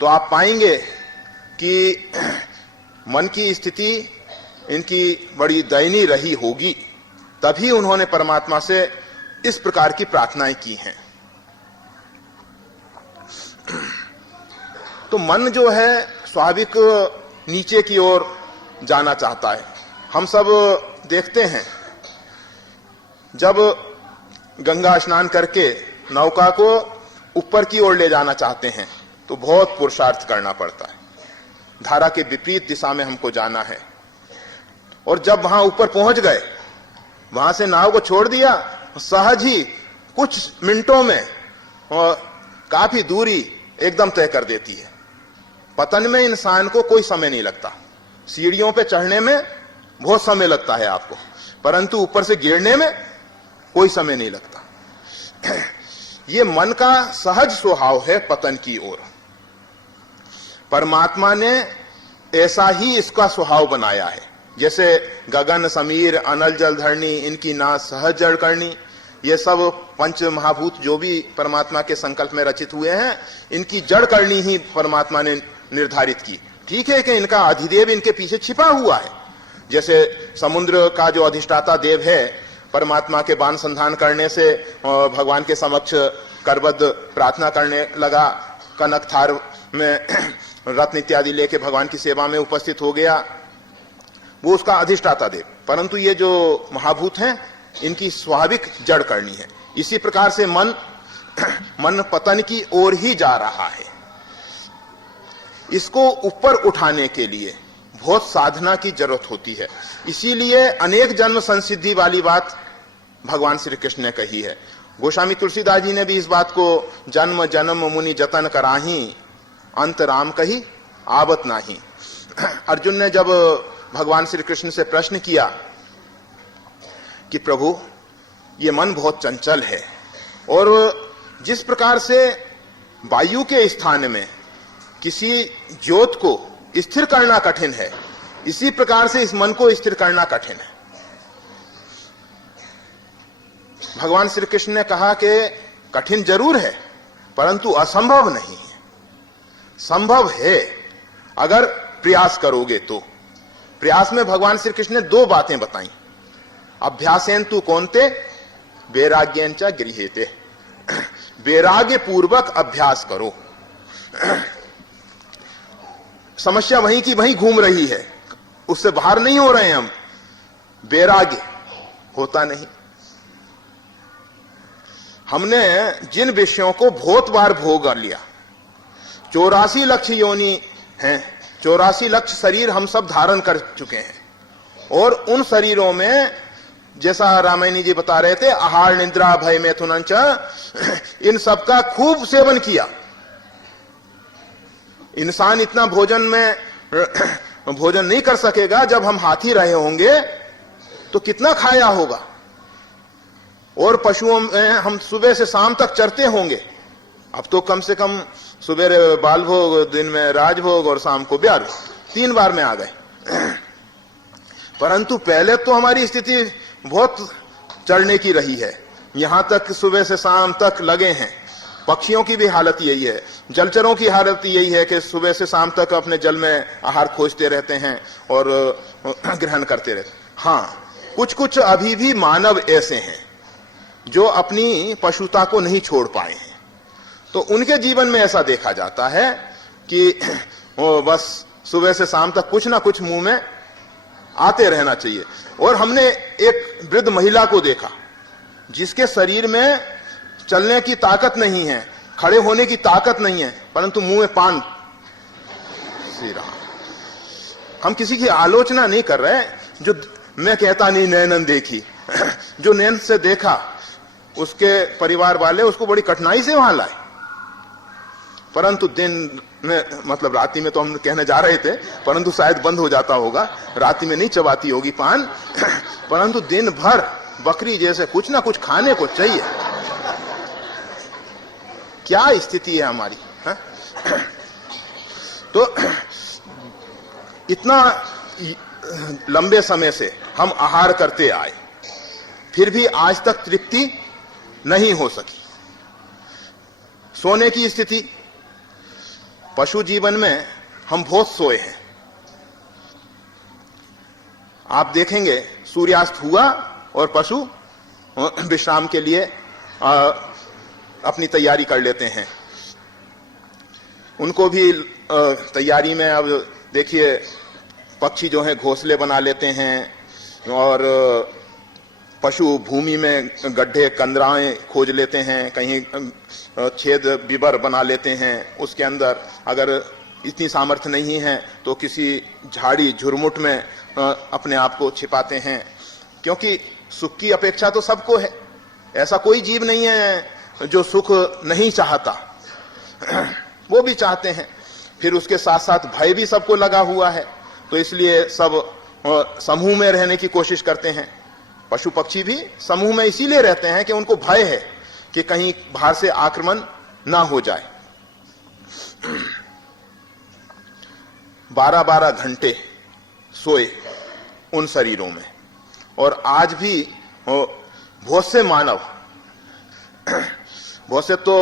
तो आप पाएंगे कि मन की स्थिति इनकी बड़ी दयनीय रही होगी। तभी उन्होंने परमात्मा से इस प्रकार की प्रार्थनाएं की हैं। तो मन जो है स्वाभाविक नीचे की ओर जाना चाहता है। हम सब देखते हैं, जब गंगा स्नान करके नौका को ऊपर की ओर ले जाना चाहते हैं तो बहुत पुरुषार्थ करना पड़ता है। धारा के विपरीत दिशा में हमको जाना है, और जब वहां ऊपर पहुंच गए, वहां से नाव को छोड़ दिया, सहज ही कुछ मिनटों में काफी दूरी एकदम तय कर देती है। पतन में इंसान को कोई समय नहीं लगता, सीढ़ियों पे चढ़ने में बहुत समय लगता है आपको, परंतु ऊपर से गिरने में कोई समय नहीं लगता। ये मन का सहज स्वभाव है पतन की ओर। परमात्मा ने ऐसा ही इसका स्वभाव बनाया है। जैसे गगन समीर अनल जल धरणी इनकी नाश सहज जड़ करनी, ये सब पंच महाभूत जो भी परमात्मा के संकल्प में रचित हुए हैं, इनकी जड़ करनी ही परमात्मा ने निर्धारित की। ठीक है कि इनका अधिदेव इनके पीछे छिपा हुआ है। जैसे समुद्र का जो अधिष्ठाता देव है, परमात्मा के बाण संधान करने से भगवान के समक्ष करबद्ध प्रार्थना करने लगा, कनक थार में रत्न इत्यादि लेके भगवान की सेवा में उपस्थित हो गया, वो उसका अधिष्ठाता देव। परंतु ये जो महाभूत हैं, इनकी स्वाभाविक जड़ करनी है। इसी प्रकार से मन पतन की ओर ही जा रहा है। इसको ऊपर उठाने के लिए बहुत साधना की जरूरत होती है। इसीलिए अनेक जन्म संसिद्धि वाली बात भगवान श्री कृष्ण ने कही है। गोस्वामी तुलसीदास जी ने भी इस बात को जन्म जन्म मुनि जतन कराही, अंत राम कही आवत नाही। अर्जुन ने जब भगवान श्री कृष्ण से प्रश्न किया कि प्रभु ये मन बहुत चंचल है, और जिस प्रकार से वायु के स्थान में किसी ज्योत को स्थिर करना कठिन है, इसी प्रकार से इस मन को स्थिर करना कठिन है। भगवान श्री कृष्ण ने कहा कि कठिन जरूर है, परंतु असंभव नहीं है। संभव है अगर प्रयास करोगे तो। प्रयास में भगवान श्री कृष्ण ने दो बातें बताई। अभ्यासेन तु कौन्ते वैराग्येन च गृह्यते। वैराग्य पूर्वक अभ्यास करो। समस्या वहीं की वहीं घूम रही है, उससे बाहर नहीं हो रहे हैं हम। वैराग्य होता नहीं। हमने जिन विषयों को बहुत बार भोग लिया, 84 लक्ष योनि हैं, 84 लक्ष शरीर हम सब धारण कर चुके हैं, और उन शरीरों में जैसा रामायणी जी बता रहे थे, आहार निद्रा भय मैथुन इन सब का खूब सेवन किया। इंसान इतना भोजन नहीं कर सकेगा। जब हम हाथी रहे होंगे तो कितना खाया होगा। और पशुओं में हम सुबह से शाम तक चरते होंगे। अब तो कम से कम सुबह बाल भोग, दिन में राजभोग और शाम को ब्याह, 3 बार में आ गए। परंतु पहले तो हमारी स्थिति बहुत चढ़ने की रही है। यहां तक सुबह से शाम तक लगे हैं। पक्षियों की भी हालत यही है, जलचरों की हालत यही है कि सुबह से शाम तक अपने जल में आहार खोजते रहते हैं और ग्रहण करते रहते हैं। हाँ, कुछ कुछ अभी भी मानव ऐसे हैं जो अपनी पशुता को नहीं छोड़ पाए हैं। तो उनके जीवन में ऐसा देखा जाता है कि वो बस सुबह से शाम तक कुछ ना कुछ मुंह में आते रहना चाहिए। और हमने एक वृद्ध महिला को देखा जिसके शरीर में चलने की ताकत नहीं है, खड़े होने की ताकत नहीं है, परंतु मुंह में पान सी रहा। हम किसी की आलोचना नहीं कर रहे। जो मैं कहता नहीं नैनन देखी, जो नैन से देखा उसके परिवार वाले उसको बड़ी कठिनाई से वहां लाए। परंतु दिन में, मतलब रात्रि में तो हम कहने जा रहे थे, परंतु शायद बंद हो जाता होगा, रात्रि में नहीं चबाती होगी पान, परंतु दिन भर बकरी जैसे कुछ ना कुछ खाने को चाहिए। क्या स्थिति है हमारी, है? तो इतना लंबे समय से हम आहार करते आए, फिर भी आज तक तृप्ति नहीं हो सकी। सोने की स्थिति, पशु जीवन में हम बहुत सोए हैं। आप देखेंगे सूर्यास्त हुआ और पशु विश्राम के लिए अपनी तैयारी कर लेते हैं। उनको भी तैयारी में, अब देखिए पक्षी जो है घोंसले बना लेते हैं और पशु भूमि में गड्ढे कंदराएं खोज लेते हैं, कहीं छेद बिबर बना लेते हैं। उसके अंदर अगर इतनी सामर्थ्य नहीं है तो किसी झाड़ी झुरमुट में अपने आप को छिपाते हैं, क्योंकि सुख की अपेक्षा तो सबको है। ऐसा कोई जीव नहीं है जो सुख नहीं चाहता, वो भी चाहते हैं। फिर उसके साथ साथ भय भी सबको लगा हुआ है, तो इसलिए सब समूह में रहने की कोशिश करते हैं। पशु पक्षी भी समूह में इसीलिए रहते हैं कि उनको भय है कि कहीं बाहर से आक्रमण ना हो जाए। 12-12 घंटे सोए उन शरीरों में, और आज भी बहुत से मानव, बहुत से तो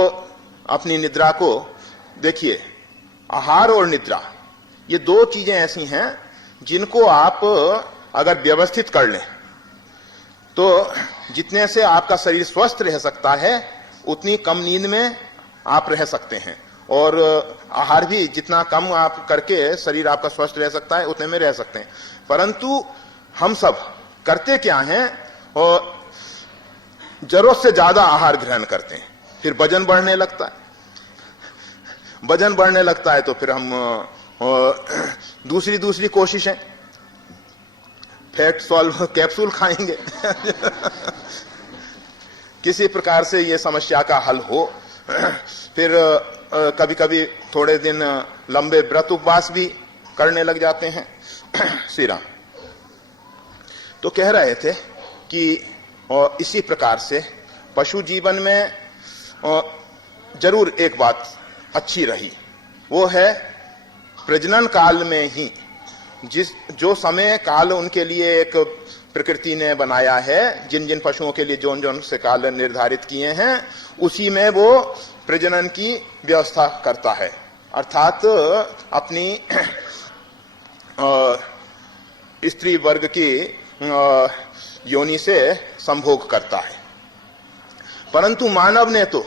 अपनी निद्रा को देखिए, आहार और निद्रा ये दो चीजें ऐसी हैं जिनको आप अगर व्यवस्थित कर लें तो जितने से आपका शरीर स्वस्थ रह सकता है उतनी कम नींद में आप रह सकते हैं, और आहार भी जितना कम आप करके शरीर आपका स्वस्थ रह सकता है उतने में रह सकते हैं। परंतु हम सब करते क्या हैं, और जरूरत से ज्यादा आहार ग्रहण करते हैं, फिर वजन बढ़ने लगता है। वजन बढ़ने लगता है तो फिर हम दूसरी कोशिशें, फैट सॉल्व कैप्सूल खाएंगे किसी प्रकार से ये समस्या का हल हो। फिर कभी कभी थोड़े दिन लंबे व्रत उपवास भी करने लग जाते हैं। श्री राम तो कह रहे थे कि इसी प्रकार से पशु जीवन में जरूर एक बात अच्छी रही, वो है प्रजनन काल में ही जो समय काल उनके लिए एक प्रकृति ने बनाया है, जिन जिन पशुओं के लिए जोन जोन से काल निर्धारित किए हैं, उसी में वो प्रजनन की व्यवस्था करता है, अर्थात अपनी स्त्री वर्ग की योनि से संभोग करता है। परंतु मानव ने तो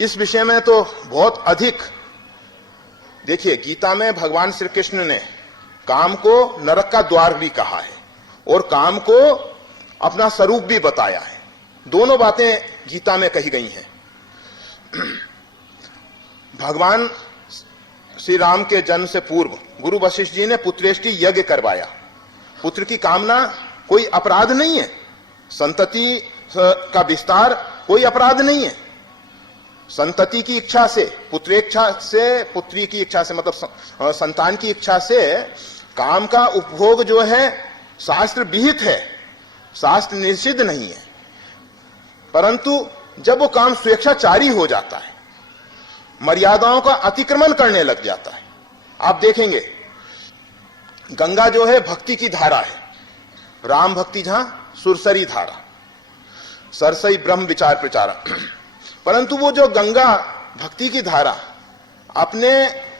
इस विषय में तो बहुत अधिक, देखिए गीता में भगवान श्री कृष्ण ने काम को नरक का द्वार भी कहा है और काम को अपना स्वरूप भी बताया है। दोनों बातें गीता में कही गई हैं। भगवान श्री राम के जन्म से पूर्व गुरु वशिष्ठ जी ने पुत्रेष्टि यज्ञ करवाया। पुत्र की कामना कोई अपराध नहीं है, संतति का विस्तार कोई अपराध नहीं है। संतति की इच्छा से, पुत्रेच्छा से, पुत्री की इच्छा से, मतलब संतान की इच्छा से काम का उपभोग जो है शास्त्र विहित है, शास्त्र निषिद्ध नहीं है। परंतु जब वो काम स्वेच्छाचारी हो जाता है, मर्यादाओं का अतिक्रमण करने लग जाता है, आप देखेंगे गंगा जो है भक्ति की धारा है, राम भक्ति जहां सुरसरी धारा, सरसई ब्रह्म विचार प्रचारा। परंतु वो जो गंगा भक्ति की धारा अपने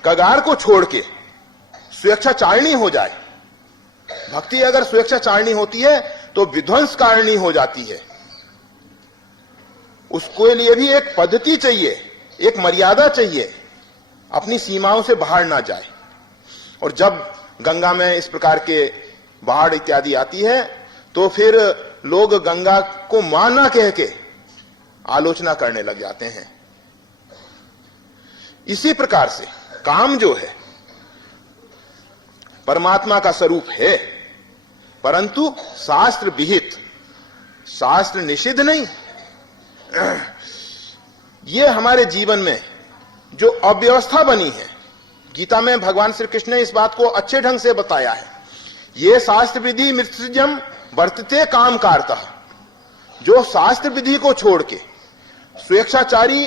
कगार को छोड़ के स्वेच्छाचारिणी हो जाए, भक्ति अगर स्वेच्छाचारिणी होती है तो विध्वंसकारिणी हो जाती है। उसके लिए भी एक पद्धति चाहिए, एक मर्यादा चाहिए, अपनी सीमाओं से बाहर ना जाए। और जब गंगा में इस प्रकार के बाढ़ इत्यादि आती है तो फिर लोग गंगा को मां ना कह के आलोचना करने लग जाते हैं। इसी प्रकार से काम जो है परमात्मा का स्वरूप है, परंतु शास्त्र विहित, शास्त्र निषिद्ध नहीं। ये हमारे जीवन में जो अव्यवस्था बनी है, गीता में भगवान श्री कृष्ण ने इस बात को अच्छे ढंग से बताया है। ये शास्त्र विधि मृत्सृजम वर्तते काम कारतः, जो शास्त्र विधि को छोड़ के स्वेच्छाचारी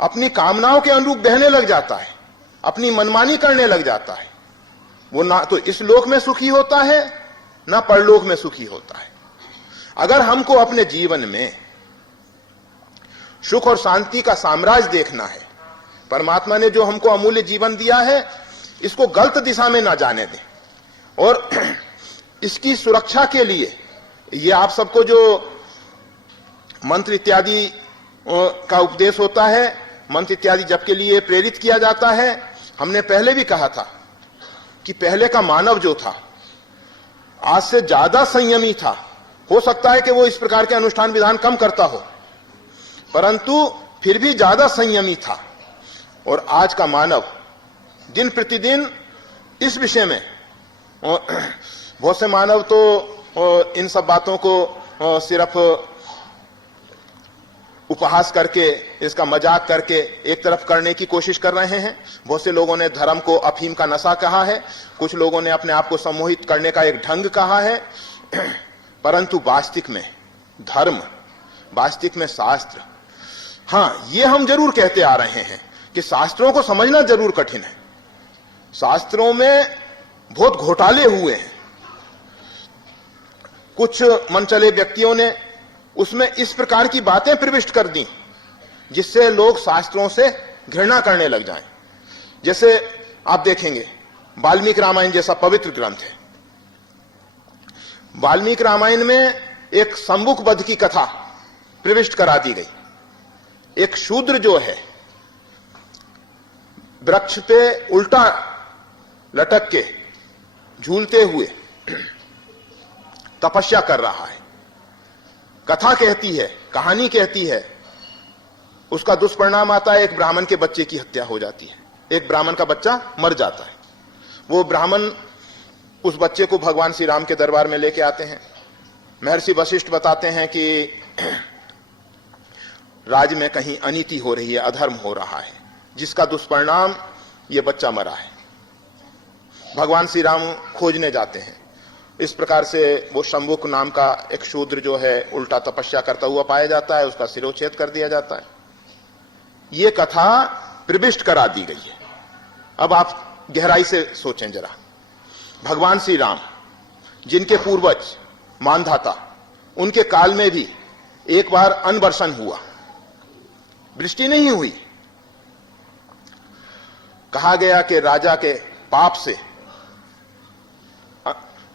अपनी कामनाओं के अनुरूप बहने लग जाता है, अपनी मनमानी करने लग जाता है, वो ना तो इस लोक में सुखी होता है ना परलोक में सुखी होता है। अगर हमको अपने जीवन में सुख और शांति का साम्राज्य देखना है, परमात्मा ने जो हमको अमूल्य जीवन दिया है इसको गलत दिशा में ना जाने दें। और इसकी सुरक्षा के लिए ये आप सबको जो मंत्र इत्यादि का उपदेश होता है, मंत्र इत्यादि जप के लिए प्रेरित किया जाता है। हमने पहले भी कहा था कि पहले का मानव जो था आज से ज्यादा संयमी था। हो सकता है कि वो इस प्रकार के अनुष्ठान विधान कम करता हो, परंतु फिर भी ज्यादा संयमी था। और आज का मानव दिन प्रतिदिन इस विषय में, बहुत से मानव तो इन सब बातों को सिर्फ उपहास करके, इसका मजाक करके एक तरफ करने की कोशिश कर रहे हैं। बहुत से लोगों ने धर्म को अफीम का नशा कहा है, कुछ लोगों ने अपने आप को सम्मोहित करने का एक ढंग कहा है। परंतु वास्तविक में धर्म, वास्तविक में शास्त्र, हाँ, ये हम जरूर कहते आ रहे हैं कि शास्त्रों को समझना जरूर कठिन है। शास्त्रों में बहुत घोटाले हुए हैं। कुछ मनचले व्यक्तियों ने उसमें इस प्रकार की बातें प्रविष्ट कर दी जिससे लोग शास्त्रों से घृणा करने लग जाएं। जैसे आप देखेंगे, वाल्मीकि रामायण जैसा पवित्र ग्रंथ है, वाल्मीकि रामायण में एक शंबुक वध की कथा प्रविष्ट करा दी गई। एक शूद्र जो है वृक्ष पे उल्टा लटक के झूलते हुए तपस्या कर रहा है। कथा कहती है, कहानी कहती है, उसका दुष्परिणाम आता है, एक ब्राह्मण के बच्चे की हत्या हो जाती है, एक ब्राह्मण का बच्चा मर जाता है। वो ब्राह्मण उस बच्चे को भगवान श्री राम के दरबार में लेके आते हैं। महर्षि वशिष्ठ बताते हैं कि राज्य में कहीं अनीति हो रही है, अधर्म हो रहा है, जिसका दुष्परिणाम ये बच्चा मरा है। भगवान श्री राम खोजने जाते हैं। इस प्रकार से वो शंबुक नाम का एक शूद्र जो है उल्टा तपस्या करता हुआ पाया जाता है, उसका सिरोच्छेद कर दिया जाता है। ये कथा प्रविष्ट करा दी गई है। अब आप गहराई से सोचें जरा, भगवान श्री राम जिनके पूर्वज मानधाता, उनके काल में भी एक बार अनवर्षण हुआ, वृष्टि नहीं हुई। कहा गया कि राजा के पाप से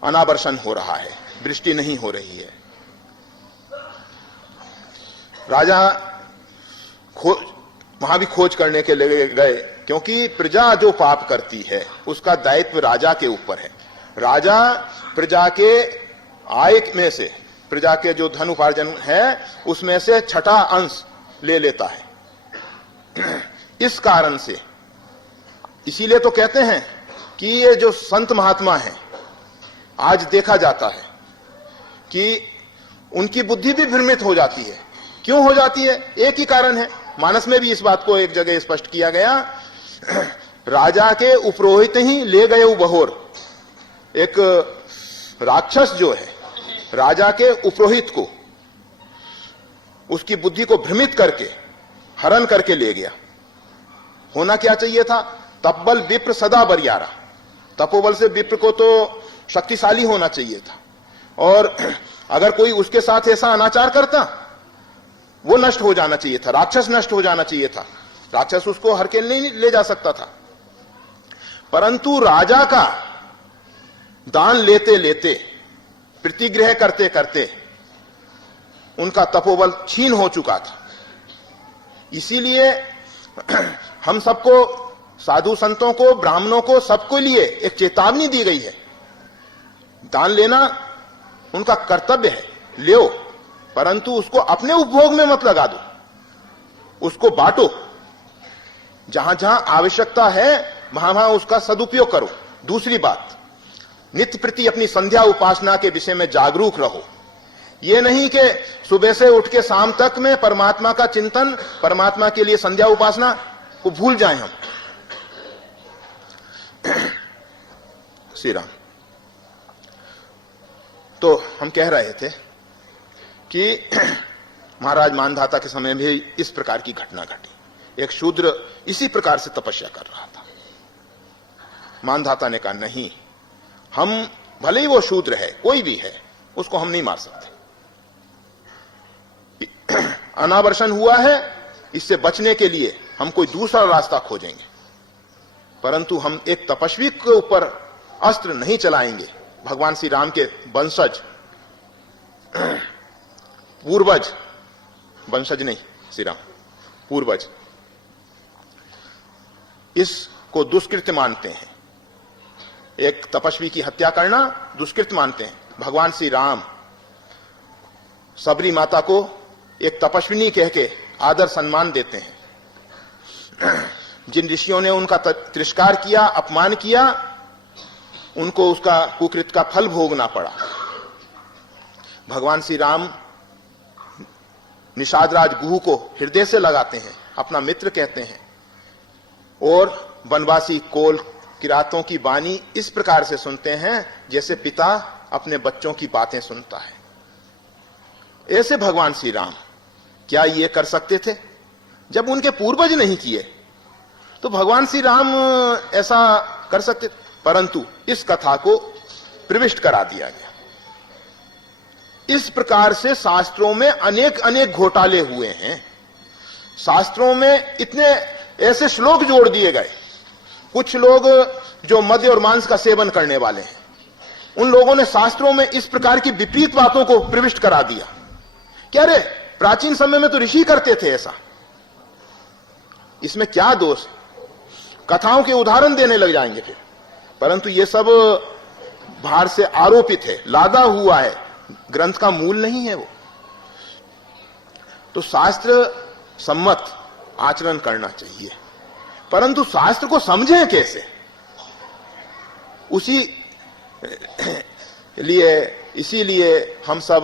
अनावर्षण हो रहा है, वृष्टि नहीं हो रही है। राजा वहां भी खोज करने के लिए गए, क्योंकि प्रजा जो पाप करती है उसका दायित्व राजा के ऊपर है। राजा प्रजा के आय में से, प्रजा के जो धन उपार्जन है उसमें से छठा अंश ले लेता है। इस कारण से, इसीलिए तो कहते हैं कि ये जो संत महात्मा हैं, आज देखा जाता है कि उनकी बुद्धि भी भ्रमित हो जाती है। क्यों हो जाती है? एक ही कारण है। मानस में भी इस बात को एक जगह स्पष्ट किया गया, राजा के उपरोहित ही ले गए बहोर। एक राक्षस जो है राजा के उपरोहित को, उसकी बुद्धि को भ्रमित करके हरण करके ले गया। होना क्या चाहिए था? तपबल विप्र सदा बरियारा। तपोबल से विप्र को तो शक्तिशाली होना चाहिए था, और अगर कोई उसके साथ ऐसा अनाचार करता, वो नष्ट हो जाना चाहिए था, राक्षस नष्ट हो जाना चाहिए था। राक्षस उसको हरकेल नहीं ले जा सकता था। परंतु राजा का दान लेते लेते, प्रतिग्रह करते करते उनका तपोबल छीन हो चुका था। इसीलिए हम सबको, साधु संतों को, ब्राह्मणों को, सबके लिए एक चेतावनी दी गई है। दान लेना उनका कर्तव्य है, लो, परंतु उसको अपने उपभोग में मत लगा दो, उसको बांटो। जहां जहां आवश्यकता है वहां वहां उसका सदुपयोग करो। दूसरी बात, नित्य प्रति अपनी संध्या उपासना के विषय में जागरूक रहो। यह नहीं कि सुबह से उठ के शाम तक में परमात्मा का चिंतन, परमात्मा के लिए संध्या उपासना को भूल जाएं हम। श्री राम। तो हम कह रहे थे कि महाराज मानधाता के समय में इस प्रकार की घटना घटी। एक शूद्र इसी प्रकार से तपस्या कर रहा था। मानधाता ने कहा, नहीं, हम भले ही वो शूद्र है, कोई भी है, उसको हम नहीं मार सकते। अनावर्षण हुआ है, इससे बचने के लिए हम कोई दूसरा रास्ता खोजेंगे, परंतु हम एक तपस्वी के ऊपर अस्त्र नहीं चलाएंगे। भगवान श्री राम के वंशज, पूर्वज, वंशज नहीं, श्री राम पूर्वज, इसको दुष्कृत्य मानते हैं। एक तपस्वी की हत्या करना दुष्कृत्य मानते हैं। भगवान श्री राम सबरी माता को एक तपस्विनी कह के आदर सम्मान देते हैं। जिन ऋषियों ने उनका तिरस्कार किया, अपमान किया, उनको उसका कुकृत्य का फल भोगना पड़ा। भगवान श्री राम निषादराज गुहू को हृदय से लगाते हैं, अपना मित्र कहते हैं, और वनवासी कोल किरातों की वाणी इस प्रकार से सुनते हैं जैसे पिता अपने बच्चों की बातें सुनता है। ऐसे भगवान श्री राम क्या ये कर सकते थे? जब उनके पूर्वज नहीं किए तो भगवान श्री राम ऐसा कर सकते थे, परंतु इस कथा को प्रविष्ट करा दिया गया। इस प्रकार से शास्त्रों में अनेक अनेक घोटाले हुए हैं। शास्त्रों में इतने ऐसे श्लोक जोड़ दिए गए। कुछ लोग जो मद्य और मांस का सेवन करने वाले हैं, उन लोगों ने शास्त्रों में इस प्रकार की विपरीत बातों को प्रविष्ट करा दिया। क्या रे, प्राचीन समय में तो ऋषि करते थे ऐसा, इसमें क्या दोष? कथाओं के उदाहरण देने लग जाएंगे फिर, परंतु ये सब बाहर से आरोपित है, लादा हुआ है, ग्रंथ का मूल नहीं है वो। तो शास्त्र सम्मत आचरण करना चाहिए, परंतु शास्त्र को समझें कैसे, इसीलिए हम सब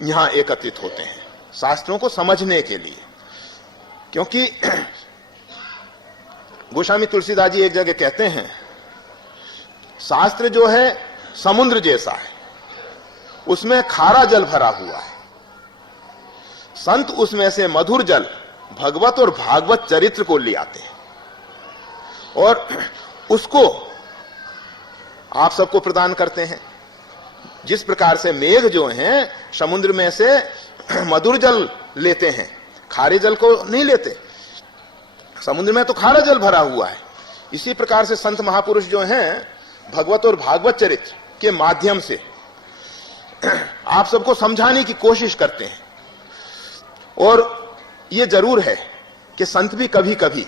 यहां एकत्रित होते हैं, शास्त्रों को समझने के लिए। क्योंकि गोस्वामी तुलसीदास जी एक जगह कहते हैं, शास्त्र जो है समुद्र जैसा है, उसमें खारा जल भरा हुआ है, संत उसमें से मधुर जल भगवत और भागवत चरित्र को ले आते हैं और उसको आप सबको प्रदान करते हैं। जिस प्रकार से मेघ जो हैं समुद्र में से मधुर जल लेते हैं, खारे जल को नहीं लेते, समुद्र में तो खारा जल भरा हुआ है। इसी प्रकार से संत महापुरुष जो हैं भगवत और भागवत चरित्र के माध्यम से आप सबको समझाने की कोशिश करते हैं। और ये जरूर है कि संत भी कभी कभी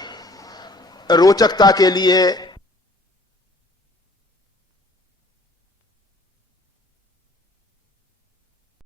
रोचकता के लिए